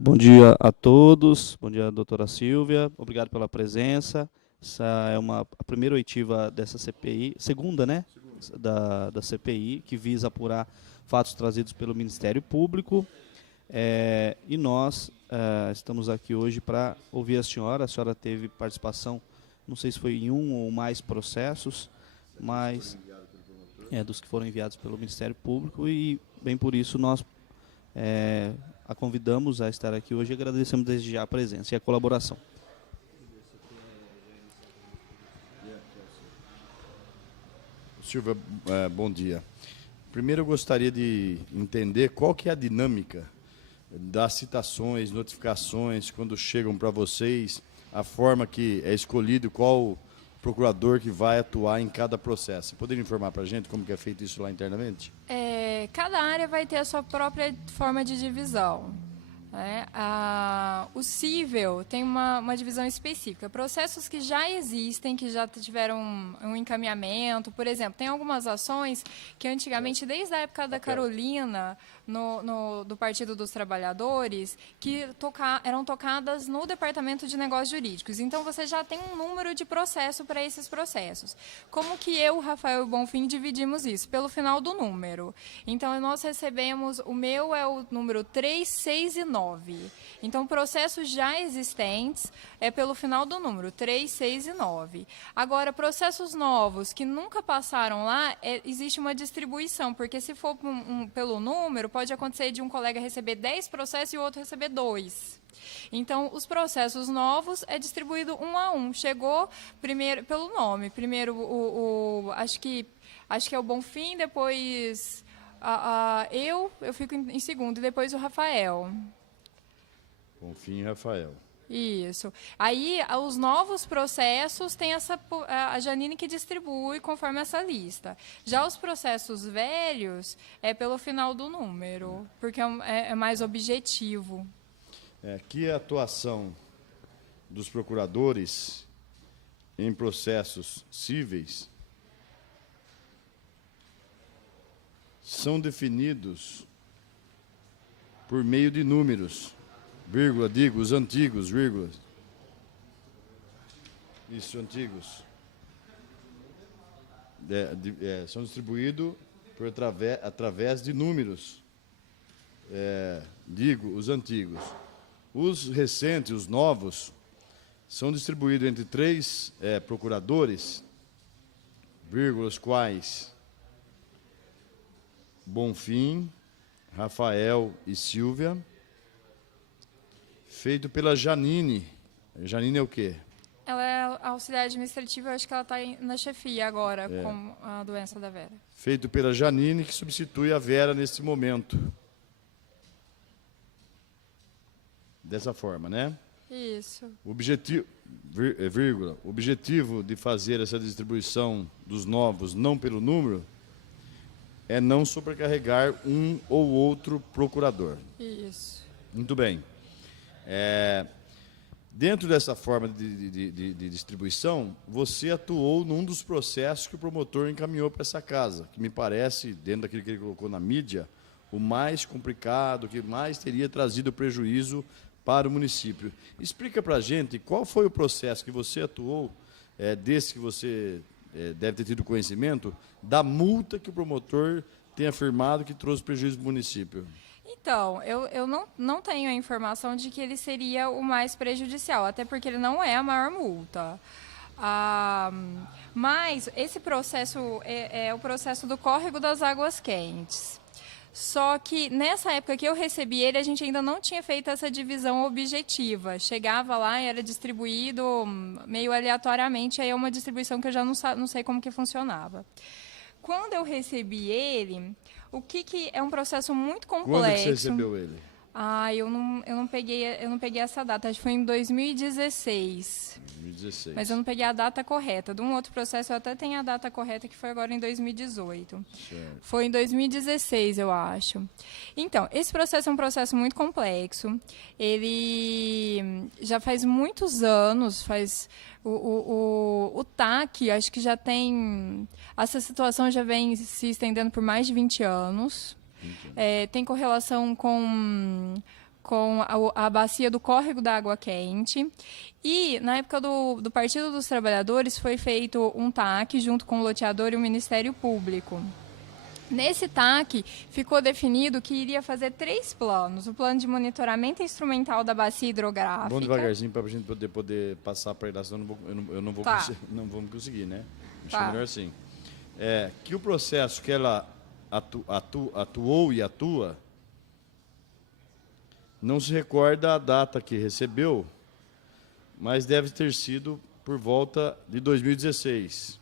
Bom dia a todos, bom dia, doutora Silvia, obrigado pela presença. Essa é a primeira oitiva dessa CPI, segunda, né? Da CPI, que visa apurar fatos trazidos pelo Ministério Público. E nós estamos aqui hoje para ouvir a senhora teve participação, não sei se foi em um ou mais processos, mas dos que foram enviados pelo Ministério Público, e bem por isso nós a convidamos a estar aqui hoje e agradecemos desde já a presença e a colaboração. Silvia, bom dia. Primeiro eu gostaria de entender qual que é a dinâmica das citações, notificações, quando chegam para vocês, a forma que é escolhido, qual procurador que vai atuar em cada processo. Você poderia informar para a gente como que é feito isso lá internamente? Cada área vai ter a sua própria forma de divisão. O cível tem uma divisão específica. Processos que já existem, que já tiveram um encaminhamento, por exemplo, tem algumas ações que antigamente, desde a época da Carolina, do Partido dos Trabalhadores, que eram tocadas no Departamento de Negócios Jurídicos. Então, você já tem um número de processo para esses processos. Como que eu, Rafael e Bonfim, dividimos isso? Pelo final do número. Então, nós recebemos, o meu é o número 3, 6 e 9. Então, processos já existentes é pelo final do número, 3, 6 e 9. Agora, processos novos que nunca passaram lá, existe uma distribuição, porque se for pelo número, pode acontecer de um colega receber 10 processos e o outro receber 2. Então, os processos novos é distribuído um a um. Chegou primeiro pelo nome. Primeiro, acho que é o Bonfim, depois eu fico em segundo, e depois o Rafael. Bonfim e Rafael. Isso. Aí, os novos processos, tem a Janine que distribui conforme essa lista. Já os processos velhos, é pelo final do número, porque é mais objetivo. Que a atuação dos procuradores em processos cíveis são definidos por meio de números. Vírgula, digo, os antigos, vírgula. Isso, antigos. São distribuídos através de números. Digo, os antigos. Os recentes, os novos, são distribuídos entre 3 procuradores, vírgula, os quais Bonfim, Rafael e Silvia, feito pela Janine. Janine é o quê? Ela é auxiliar administrativa, eu acho que ela está na chefia agora, com a doença da Vera. Feito pela Janine, que substitui a Vera nesse momento. Dessa forma, né? Isso. O objetivo de fazer essa distribuição dos novos, não pelo número, é não sobrecarregar um ou outro procurador. Isso. Muito bem. Dentro dessa forma de distribuição, você atuou num dos processos que o promotor encaminhou para essa casa, que me parece, dentro daquilo que ele colocou na mídia, o mais complicado, que mais teria trazido prejuízo para o município. Explica para a gente qual foi o processo que você atuou, desse que você deve ter tido conhecimento, da multa que o promotor tem afirmado que trouxe prejuízo para o município. Então, eu não tenho a informação de que ele seria o mais prejudicial, até porque ele não é a maior multa. Mas esse processo é o processo do Córrego das Águas Quentes. Só que nessa época que eu recebi ele, a gente ainda não tinha feito essa divisão objetiva. Chegava lá e era distribuído meio aleatoriamente, aí é uma distribuição que eu já não sei como que funcionava. Quando eu recebi ele, que é um processo muito complexo. Quando que você recebeu ele? Eu não peguei essa data, acho que foi em 2016. 2016. Mas eu não peguei a data correta. De um outro processo eu até tenho a data correta, que foi agora em 2018. Certo. Foi em 2016, eu acho. Então, esse processo é um processo muito complexo. Ele já faz muitos anos, o TAC, acho que já tem... Essa situação já vem se estendendo por mais de 20 anos. Tem correlação com com a bacia do Córrego da Água Quente. E, na época do Partido dos Trabalhadores, foi feito um TAC junto com o loteador e o Ministério Público. Nesse TAC, ficou definido que iria fazer 3 planos. O plano de monitoramento instrumental da bacia hidrográfica. Vamos devagarzinho para a gente poder passar para ele, senão eu não vou, Tá. não vamos conseguir, né? Acho Tá. melhor assim. Que o processo que ela atuou e atua, não se recorda a data que recebeu, mas deve ter sido por volta de 2016.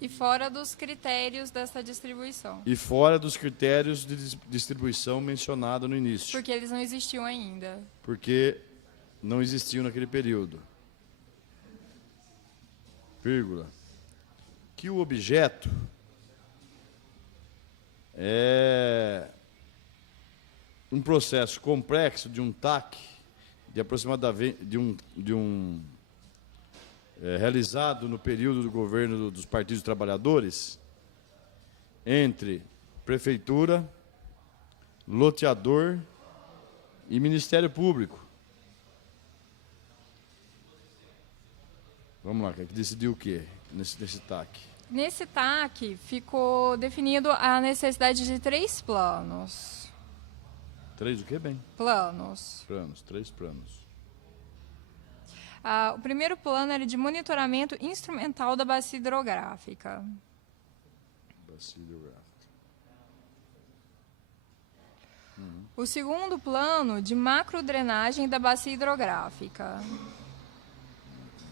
E fora dos critérios dessa distribuição. E fora dos critérios de distribuição mencionados no início. Porque eles não existiam ainda. Porque não existiam naquele período. Vírgula. Que o objeto é um processo complexo de um TAC de aproximadamente realizado no período do governo dos partidos trabalhadores entre prefeitura, loteador e Ministério Público. Vamos lá, que decidiu o quê nesse TAC? Nesse TAC, ficou definido a necessidade de 3 planos. 3 o quê, bem? Planos. 3 planos. O primeiro plano era de monitoramento instrumental da bacia hidrográfica. Bacia hidrográfica. O segundo plano de macrodrenagem da bacia hidrográfica.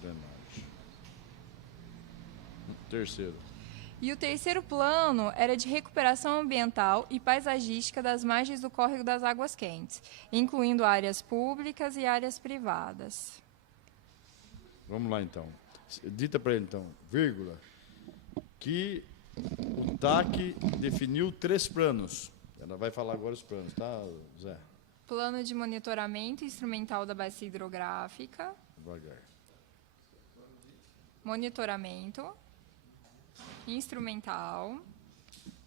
Drenagem. Terceiro. E o terceiro plano era de recuperação ambiental e paisagística das margens do Córrego das Águas Quentes, incluindo áreas públicas e áreas privadas. Vamos lá, então. Dita para ele, então, vírgula, que o TAC definiu 3 planos. Ela vai falar agora os planos, tá, Zé? Plano de monitoramento instrumental da bacia hidrográfica. Devagar. Monitoramento instrumental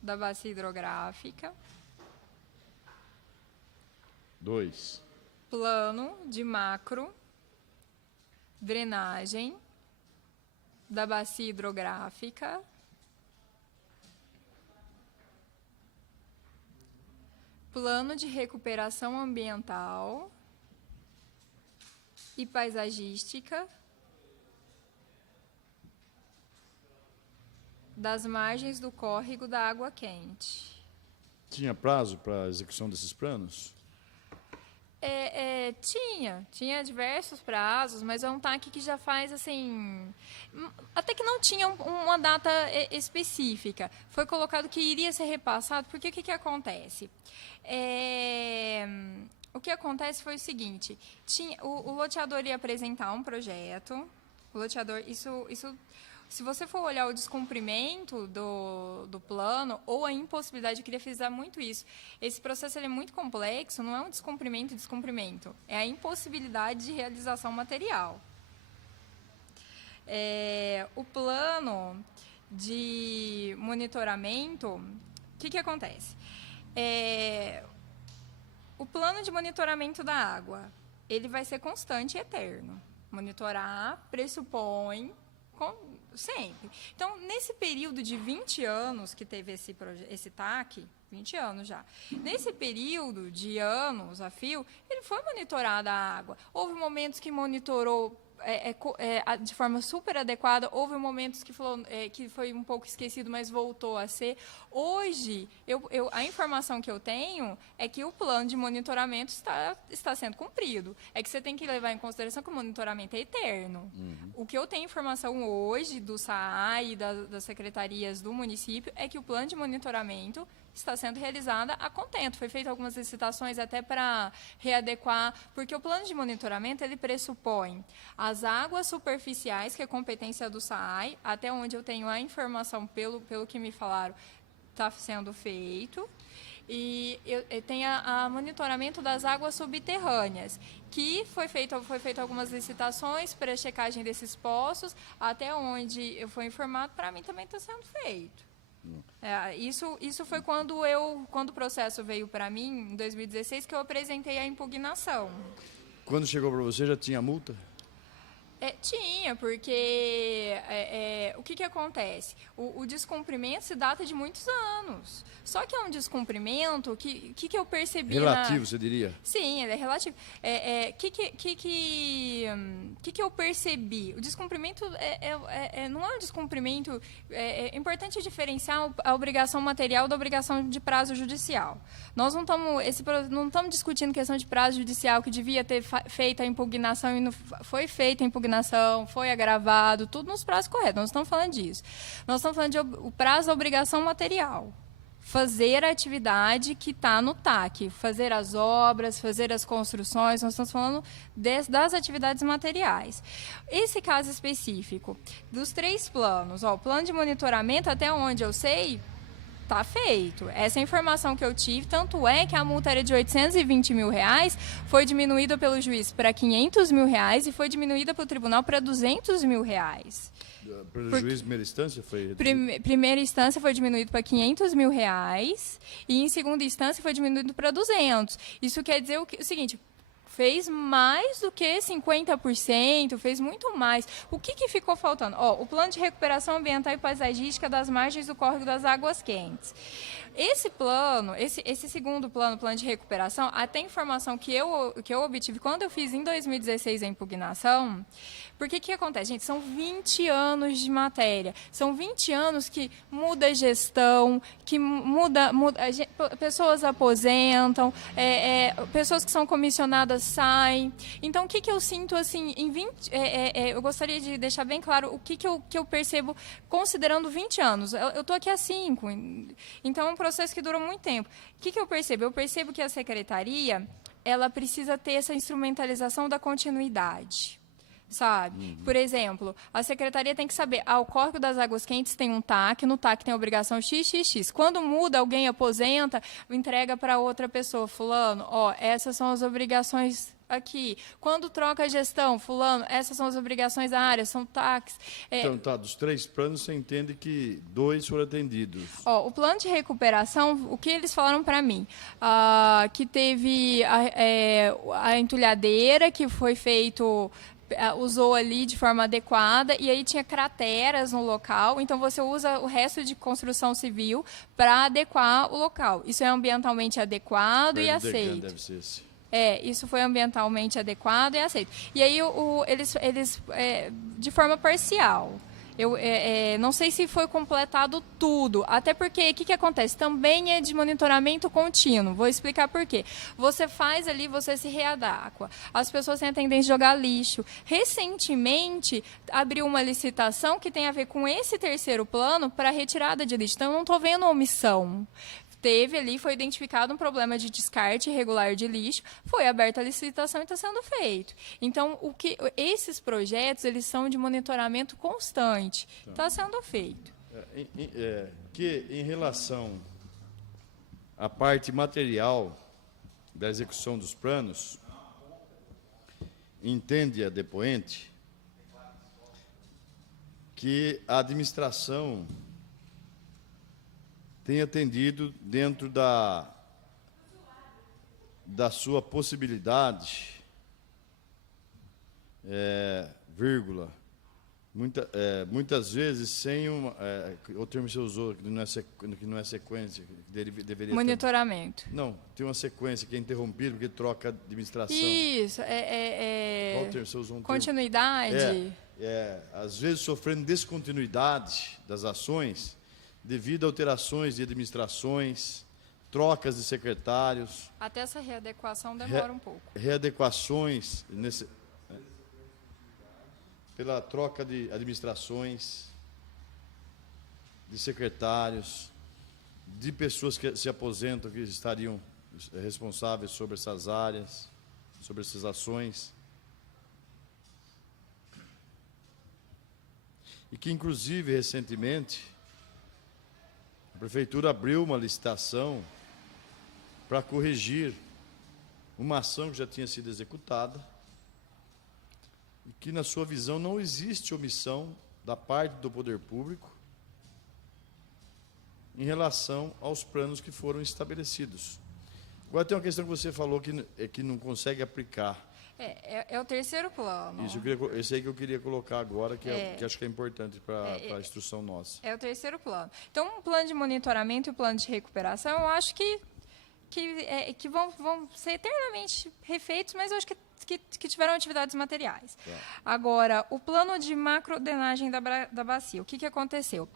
da bacia hidrográfica. 2. Plano de macro drenagem da bacia hidrográfica. Plano de recuperação ambiental e paisagística das margens do Córrego da Água Quente. Tinha prazo para a execução desses planos? Tinha diversos prazos, mas é um TAC que já faz assim, até que não tinha uma data específica. Foi colocado que iria ser repassado, porque o que acontece? O que acontece foi o seguinte: o loteador ia apresentar um projeto, o loteador, se você for olhar o descumprimento do plano ou a impossibilidade, eu queria frisar muito isso. Esse processo ele é muito complexo, não é um descumprimento e descumprimento, é a impossibilidade de realização material. O plano de monitoramento, o que acontece? O plano de monitoramento da água, ele vai ser constante e eterno. Monitorar pressupõe sempre. Então, nesse período de 20 anos que teve esse TAC, 20 anos já, nesse período de anos a fio, ele foi monitorada a água. Houve momentos que monitorou de forma super adequada, houve momentos que foi um pouco esquecido, mas voltou a ser. Hoje, a informação que eu tenho é que o plano de monitoramento está sendo cumprido. É que você tem que levar em consideração que o monitoramento é eterno. O que eu tenho informação hoje do SAAI e das secretarias do município é que o plano de monitoramento está sendo realizada a contento. Foi feita algumas licitações até para readequar, porque o plano de monitoramento ele pressupõe as águas superficiais, que é competência do SAAI, até onde eu tenho a informação pelo que me falaram, está sendo feito. E tem a monitoramento das águas subterrâneas, que foi feito algumas licitações para a checagem desses poços, até onde eu fui informado, para mim também está sendo feito. Isso foi quando o processo veio para mim, em 2016, que eu apresentei a impugnação. Quando chegou para você, já tinha multa? Tinha, porque o que acontece? O descumprimento se data de muitos anos. Só que é um descumprimento que eu percebi... Relativo, você diria? Sim, ele é relativo. Que eu percebi? O descumprimento não é um descumprimento... É importante diferenciar a obrigação material da obrigação de prazo judicial. Nós não estamos discutindo questão de prazo judicial, que devia ter feito a impugnação e não foi feita a impugnação, foi agravado, tudo nos prazos corretos. Nós não estamos falando disso. Nós estamos falando de o prazo da obrigação material. Fazer a atividade que está no TAC, fazer as obras, fazer as construções, nós estamos falando das atividades materiais. Esse caso específico, dos 3 planos, o plano de monitoramento, até onde eu sei, está feito. Essa é a informação que eu tive, tanto é que a multa era de R$820 mil, foi diminuída pelo juiz para R$500 mil e foi diminuída pelo tribunal para R$200 mil. Pelo juiz de primeira instância foi... Primeira instância foi diminuído para R$500 mil e em segunda instância foi diminuído para 200. Isso quer dizer o seguinte... Fez mais do que 50%, fez muito mais. O que ficou faltando? O plano de recuperação ambiental e paisagística das margens do córrego das Águas Quentes. Esse plano, esse segundo plano de recuperação, até a informação que eu obtive quando eu fiz em 2016 a impugnação, porque o que acontece, gente? São 20 anos de matéria. São 20 anos que muda a gestão, que muda pessoas aposentam, pessoas que são comissionadas saem. Então, o que eu sinto, assim, eu gostaria de deixar bem claro o que eu percebo considerando 20 anos. Eu estou aqui há 5, então é um processo que durou muito tempo. O que eu percebo? Eu percebo que a secretaria, ela precisa ter essa instrumentalização da continuidade. Sabe? Por exemplo, a secretaria tem que saber, o córrego das Águas Quentes tem um TAC, no TAC tem a obrigação XXX. Quando muda, alguém aposenta, entrega para outra pessoa, fulano, essas são as obrigações aqui. Quando troca a gestão, fulano, essas são as obrigações da área, são TACs. Então, dos 3 planos, você entende que 2 foram atendidos. O plano de recuperação, o que eles falaram para mim? Que teve a entulhadeira, que foi feito... usou ali de forma adequada e aí tinha crateras no local, então você usa o resto de construção civil para adequar o local. Isso é ambientalmente adequado e aceito. Deve ser esse. Isso foi ambientalmente adequado e aceito. E aí eles de forma parcial. Eu não sei se foi completado tudo, até porque o que acontece? Também é de monitoramento contínuo. Vou explicar por quê. Você faz ali, você se readequa. As pessoas têm a tendência de jogar lixo. Recentemente, abriu uma licitação que tem a ver com esse terceiro plano para retirada de lixo. Então, eu não estou vendo omissão. Foi identificado um problema de descarte irregular de lixo, foi aberta a licitação e está sendo feito. Então, esses projetos, eles são de monitoramento constante. Está sendo feito. Que em relação à parte material da execução dos planos, entende a depoente que a administração tem atendido dentro da sua possibilidade, muitas vezes sem o termo que você usou, que não é sequência, que deveria monitoramento. Não, tem uma sequência que é interrompida porque troca a administração. Isso, Qual termo você usou? Continuidade. Às vezes sofrendo descontinuidade das ações, devido a alterações de administrações, trocas de secretários. Até essa readequação demora um pouco. Readequações pela troca de administrações, de secretários, de pessoas que se aposentam, que estariam responsáveis sobre essas áreas, sobre essas ações. E que, inclusive, recentemente, a Prefeitura abriu uma licitação para corrigir uma ação que já tinha sido executada e que, na sua visão, não existe omissão da parte do poder público em relação aos planos que foram estabelecidos. Agora tem uma questão que você falou que não consegue aplicar. É o terceiro plano. Isso, esse aí que eu queria colocar agora, que acho que é importante para a instrução nossa. É o terceiro plano. Então, um plano de monitoramento e o plano de recuperação, eu acho que vão ser eternamente refeitos, mas eu acho que tiveram atividades materiais. Tá. Agora, o plano de macrodrenagem da bacia, o que aconteceu?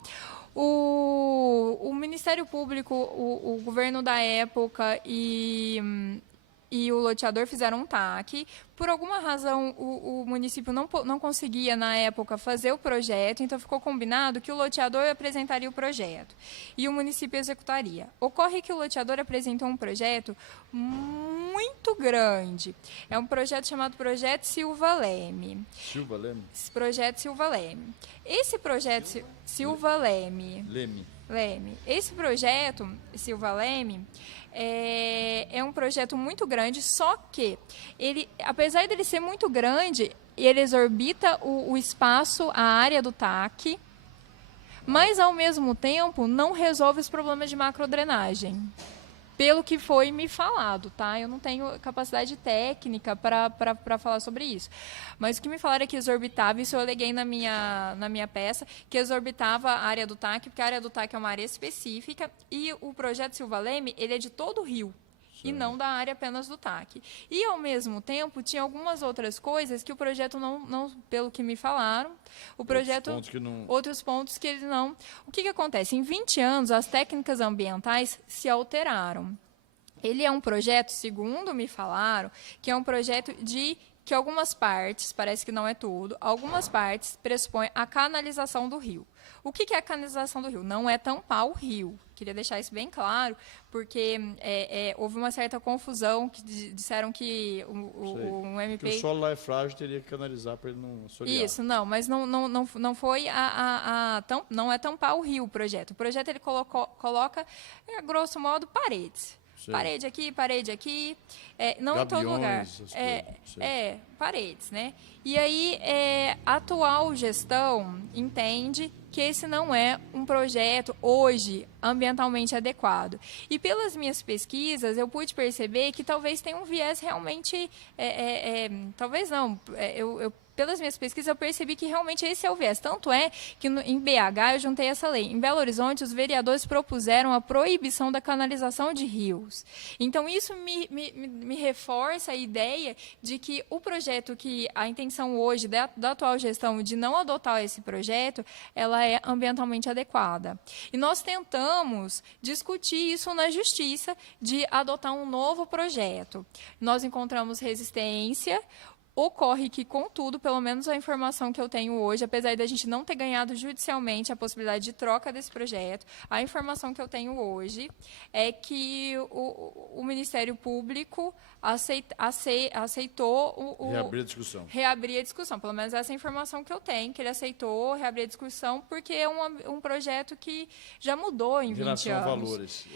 O Ministério Público, o governo da época e o loteador fizeram um TAC. Por alguma razão, o município não conseguia, na época, fazer o projeto, então ficou combinado que o loteador apresentaria o projeto e o município executaria. Ocorre que o loteador apresentou um projeto muito grande. É um projeto chamado Projeto Silva Leme. Silva Leme? Projeto Silva Leme. Esse projeto Silva Leme. Leme. Esse projeto Silva Leme é um projeto muito grande, só que ele, apesar dele ser muito grande, ele exorbita o espaço, a área do TAC, mas ao mesmo tempo não resolve os problemas de macrodrenagem. Pelo que foi me falado, tá? Eu não tenho capacidade técnica para falar sobre isso. Mas o que me falaram é que exorbitava, isso eu aleguei na minha peça, que exorbitava a área do TAC, porque a área do TAC é uma área específica, e o projeto Silva Leme, ele é de todo o rio, e não da área apenas do TAC. E, ao mesmo tempo, tinha algumas outras coisas que o projeto não pelo que me falaram, o projeto... Outros pontos que ele não... O que acontece? Em 20 anos, as técnicas ambientais se alteraram. Ele é um projeto, segundo me falaram, que é um projeto que algumas partes, parece que não é tudo, algumas partes pressupõem a canalização do rio. O que é a canalização do rio? Não é tampar o rio. Queria deixar isso bem claro, porque houve uma certa confusão, que disseram que o MP... Porque o solo lá é frágil, teria que canalizar para ele não assorear. Isso, não, mas não foi não é tampar o rio o projeto. O projeto ele coloca, grosso modo, paredes. Sei. Parede aqui, não Gabiões, em todo lugar. Paredes, né? E aí, a atual gestão entende que esse não é um projeto, hoje, ambientalmente adequado. E pelas minhas pesquisas, eu pude perceber que talvez tenha um viés realmente... talvez não, pelas minhas pesquisas, eu percebi que realmente esse é o viés. Tanto é que em BH eu juntei essa lei. Em Belo Horizonte, os vereadores propuseram a proibição da canalização de rios. Então, isso me reforça a ideia de que o projeto, que a intenção hoje da atual gestão de não adotar esse projeto, ela é ambientalmente adequada. E nós tentamos discutir isso na justiça, de adotar um novo projeto. Nós encontramos resistência. Ocorre que, contudo, pelo menos a informação que eu tenho hoje, apesar da gente não ter ganhado judicialmente a possibilidade de troca desse projeto, a informação que eu tenho hoje é que o Ministério Público aceitou reabrir a discussão. Pelo menos essa é a informação que eu tenho, que ele aceitou reabrir a discussão, porque é um projeto que já mudou em 20 anos. Em relação a valores.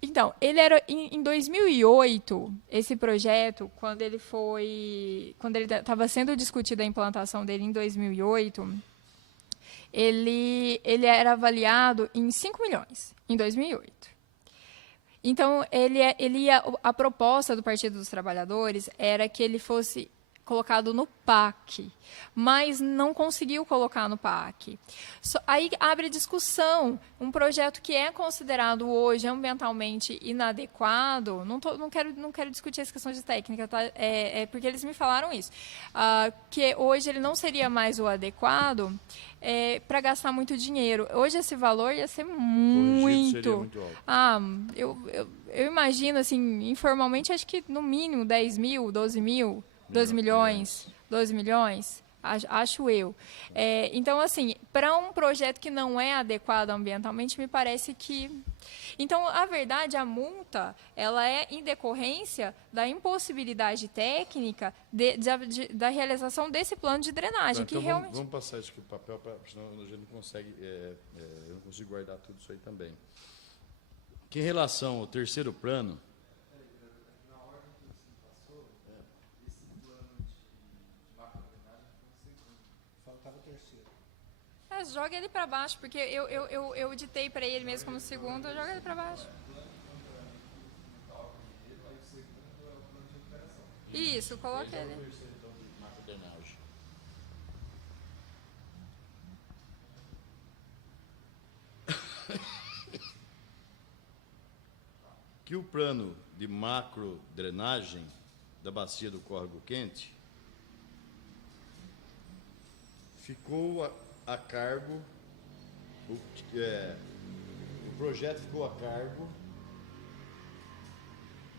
Então, ele era em 2008, esse projeto, quando ele estava sendo discutida a implantação dele em 2008, ele era avaliado em 5 milhões, em 2008. Então, a proposta do Partido dos Trabalhadores era que ele fosse colocado no PAC, mas não conseguiu colocar no PAC. Aí abre discussão, um projeto que é considerado hoje ambientalmente inadequado, não quero discutir essa questão de técnica, tá? Porque eles me falaram isso, que hoje ele não seria mais o adequado para gastar muito dinheiro. Hoje esse valor ia ser muito alto. Eu imagino, assim, informalmente, acho que no mínimo 10 mil, 12 mil, 2 milhões, acho eu. Então, assim, para um projeto que não é adequado ambientalmente, me parece que... Então, a verdade, a multa, ela é em decorrência da impossibilidade técnica da realização desse plano de drenagem. Então, realmente... vamos passar isso aqui para o papel, senão a gente não consegue... eu não consigo guardar tudo isso aí também. Que em relação ao terceiro plano... joga ele para baixo, porque eu ditei para ele mesmo como segundo, joga ele para baixo. Isso, coloca ele. Que o plano de macro drenagem da bacia do Córrego Quente ficou a cargo, o projeto ficou a cargo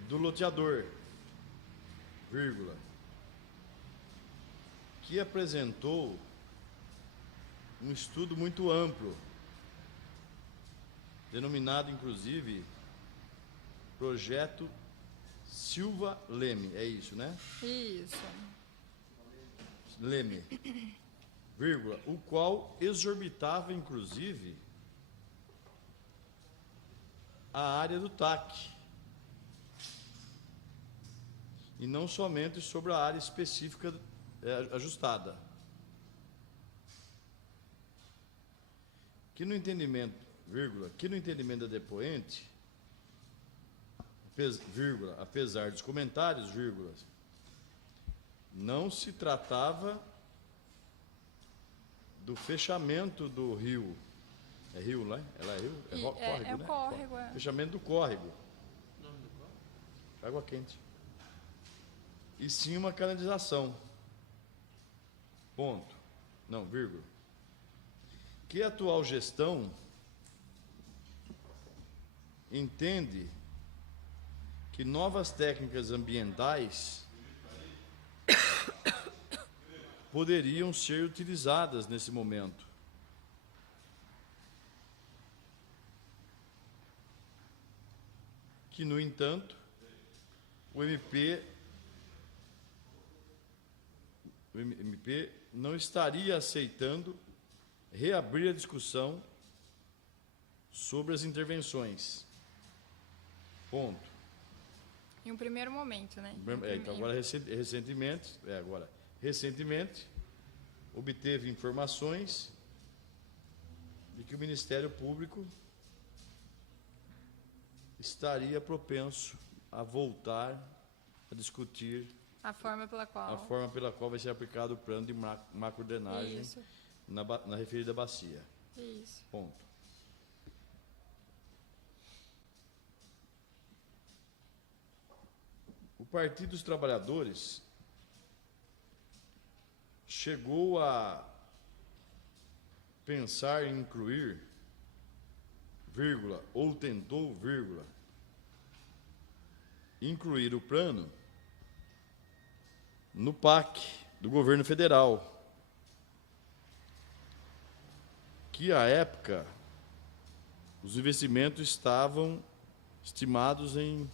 do loteador, vírgula, que apresentou um estudo muito amplo, denominado inclusive Projeto Silva Leme, é isso, né? Isso. Leme, vírgula, o qual exorbitava, inclusive, a área do TAC. E não somente sobre a área específica ajustada. Que no entendimento, vírgula, que no entendimento da depoente, vírgula, apesar dos comentários, vírgula, não se tratava do fechamento do rio. É rio, né? Ela é rio? É córrego, é o né? córrego, é. Fechamento do córrego. Água quente. E sim uma canalização. Ponto. Não, vírgula. Que a atual gestão entende que novas técnicas ambientais poderiam ser utilizadas nesse momento. Que, no entanto, o MP não estaria aceitando reabrir a discussão sobre as intervenções. Ponto. Em um primeiro momento, né? Então, agora, recentemente, obteve informações de que o Ministério Público estaria propenso a voltar a discutir a forma pela qual vai ser aplicado o plano de macrodrenagem na referida bacia. Isso. Ponto. O Partido dos Trabalhadores chegou a pensar em incluir, vírgula, ou tentou, vírgula, incluir o plano no PAC do governo federal, que à época os investimentos estavam estimados em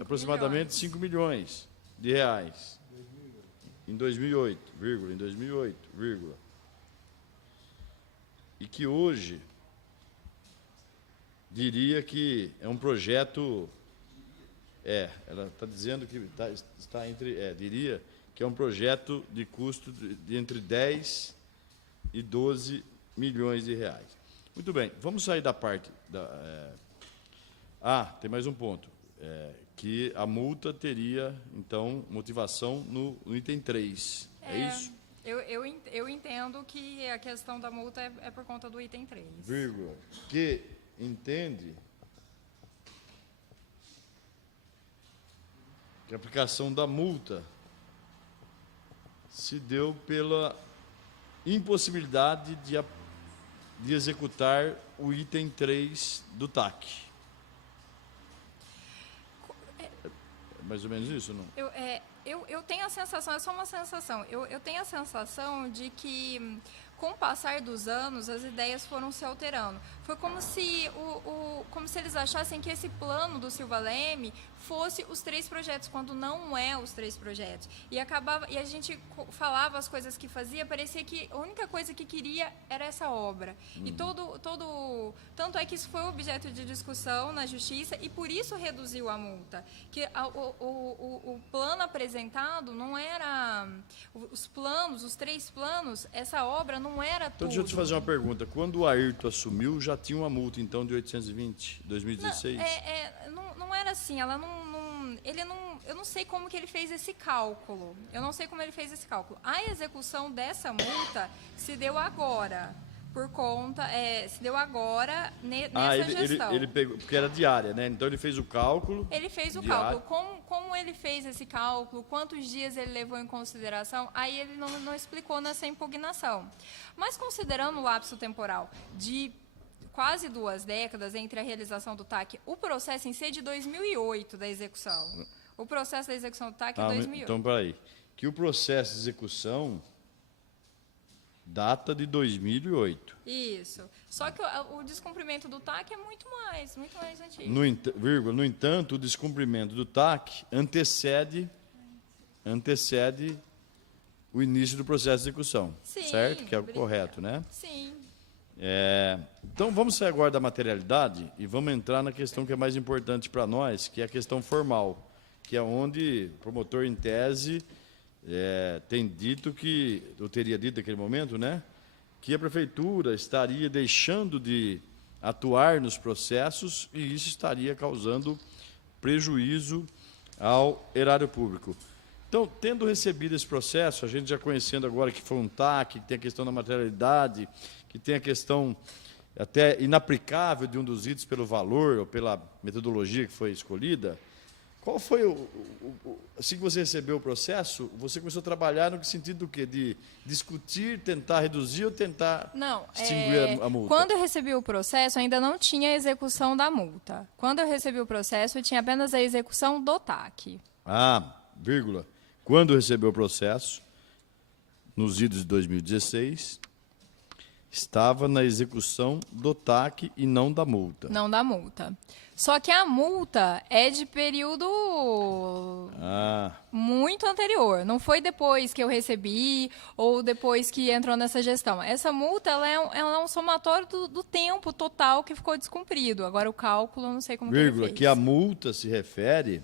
aproximadamente 5 milhões de reais em 2008, vírgula, e que hoje diria que é um projeto, ela está dizendo que está entre, diria que é um projeto de custo de entre 10 e 12 milhões de reais. Muito bem, vamos sair da parte tem mais um ponto. Que a multa teria, então, motivação no item 3. É isso? Eu entendo que a questão da multa é por conta do item 3. Vírgula. Que entende que a aplicação da multa se deu pela impossibilidade de executar o item 3 do TAC. Mais ou menos isso, não? Eu tenho a sensação, é só uma sensação, eu tenho a sensação de que, com o passar dos anos, as ideias foram se alterando. Foi como se, como se eles achassem que esse plano do Silva Leme fosse os 3 projetos, quando não é os 3 projetos. E a gente falava as coisas que fazia, parecia que a única coisa que queria era essa obra. E tanto é que isso foi objeto de discussão na Justiça e por isso reduziu a multa. Que o plano apresentado não era... Os 3 planos, essa obra não era tudo. Então, deixa eu te fazer uma pergunta. Quando o Ayrton assumiu, já tinha uma multa, então, de 820, 2016? Não era assim, eu não sei como que ele fez esse cálculo. A execução dessa multa se deu agora, nessa gestão. Ele pegou, porque era diária, né? Então ele fez o cálculo. Ele fez o diário. cálculo. Como ele fez esse cálculo, quantos dias ele levou em consideração, aí ele não explicou nessa impugnação. Mas considerando o lapso temporal de quase 2 décadas entre a realização do TAC, o processo em si é de 2008 da execução. O processo da execução do TAC é 2008. Então, peraí. Que o processo de execução data de 2008. Isso. Só que o descumprimento do TAC é muito mais antigo. No entanto, o descumprimento do TAC antecede o início do processo de execução. Sim, certo? Que é o correto, né? Sim. Então, vamos sair agora da materialidade e vamos entrar na questão que é mais importante para nós, que é a questão formal, que é onde o promotor, em tese, tem dito que, eu teria dito naquele momento, né, que a prefeitura estaria deixando de atuar nos processos e isso estaria causando prejuízo ao erário público. Então, tendo recebido esse processo, a gente já conhecendo agora que foi um TAC, que tem a questão da materialidade, que tem a questão até inaplicável de um dos itens pelo valor ou pela metodologia que foi escolhida, qual foi assim que você recebeu o processo, você começou a trabalhar no sentido do quê? De discutir, tentar reduzir ou tentar extinguir a multa? Quando eu recebi o processo, ainda não tinha a execução da multa. Quando eu recebi o processo, eu tinha apenas a execução do TAC. Vírgula. Quando recebeu o processo, nos idos de 2016, estava na execução do TAC e não da multa. Não da multa. Só que a multa é de período muito anterior. Não foi depois que eu recebi ou depois que entrou nessa gestão. Essa multa ela é um somatório do tempo total que ficou descumprido. Agora o cálculo, eu não sei como que ele fez. Que a multa se refere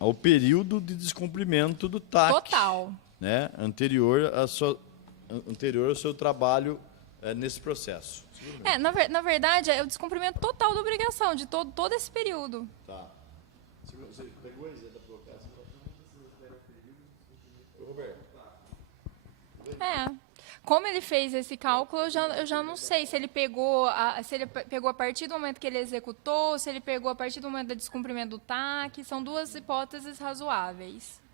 ao período de descumprimento do TAC. Total. Né, anterior ao seu trabalho nesse processo. Na verdade, é o descumprimento total da obrigação, de todo esse período. Tá. Você pegou a ideia da provocação? Roberto. Como ele fez esse cálculo, eu já não sei se ele pegou a partir do momento que ele executou, se ele pegou a partir do momento do descumprimento do TAC. São 2 hipóteses razoáveis.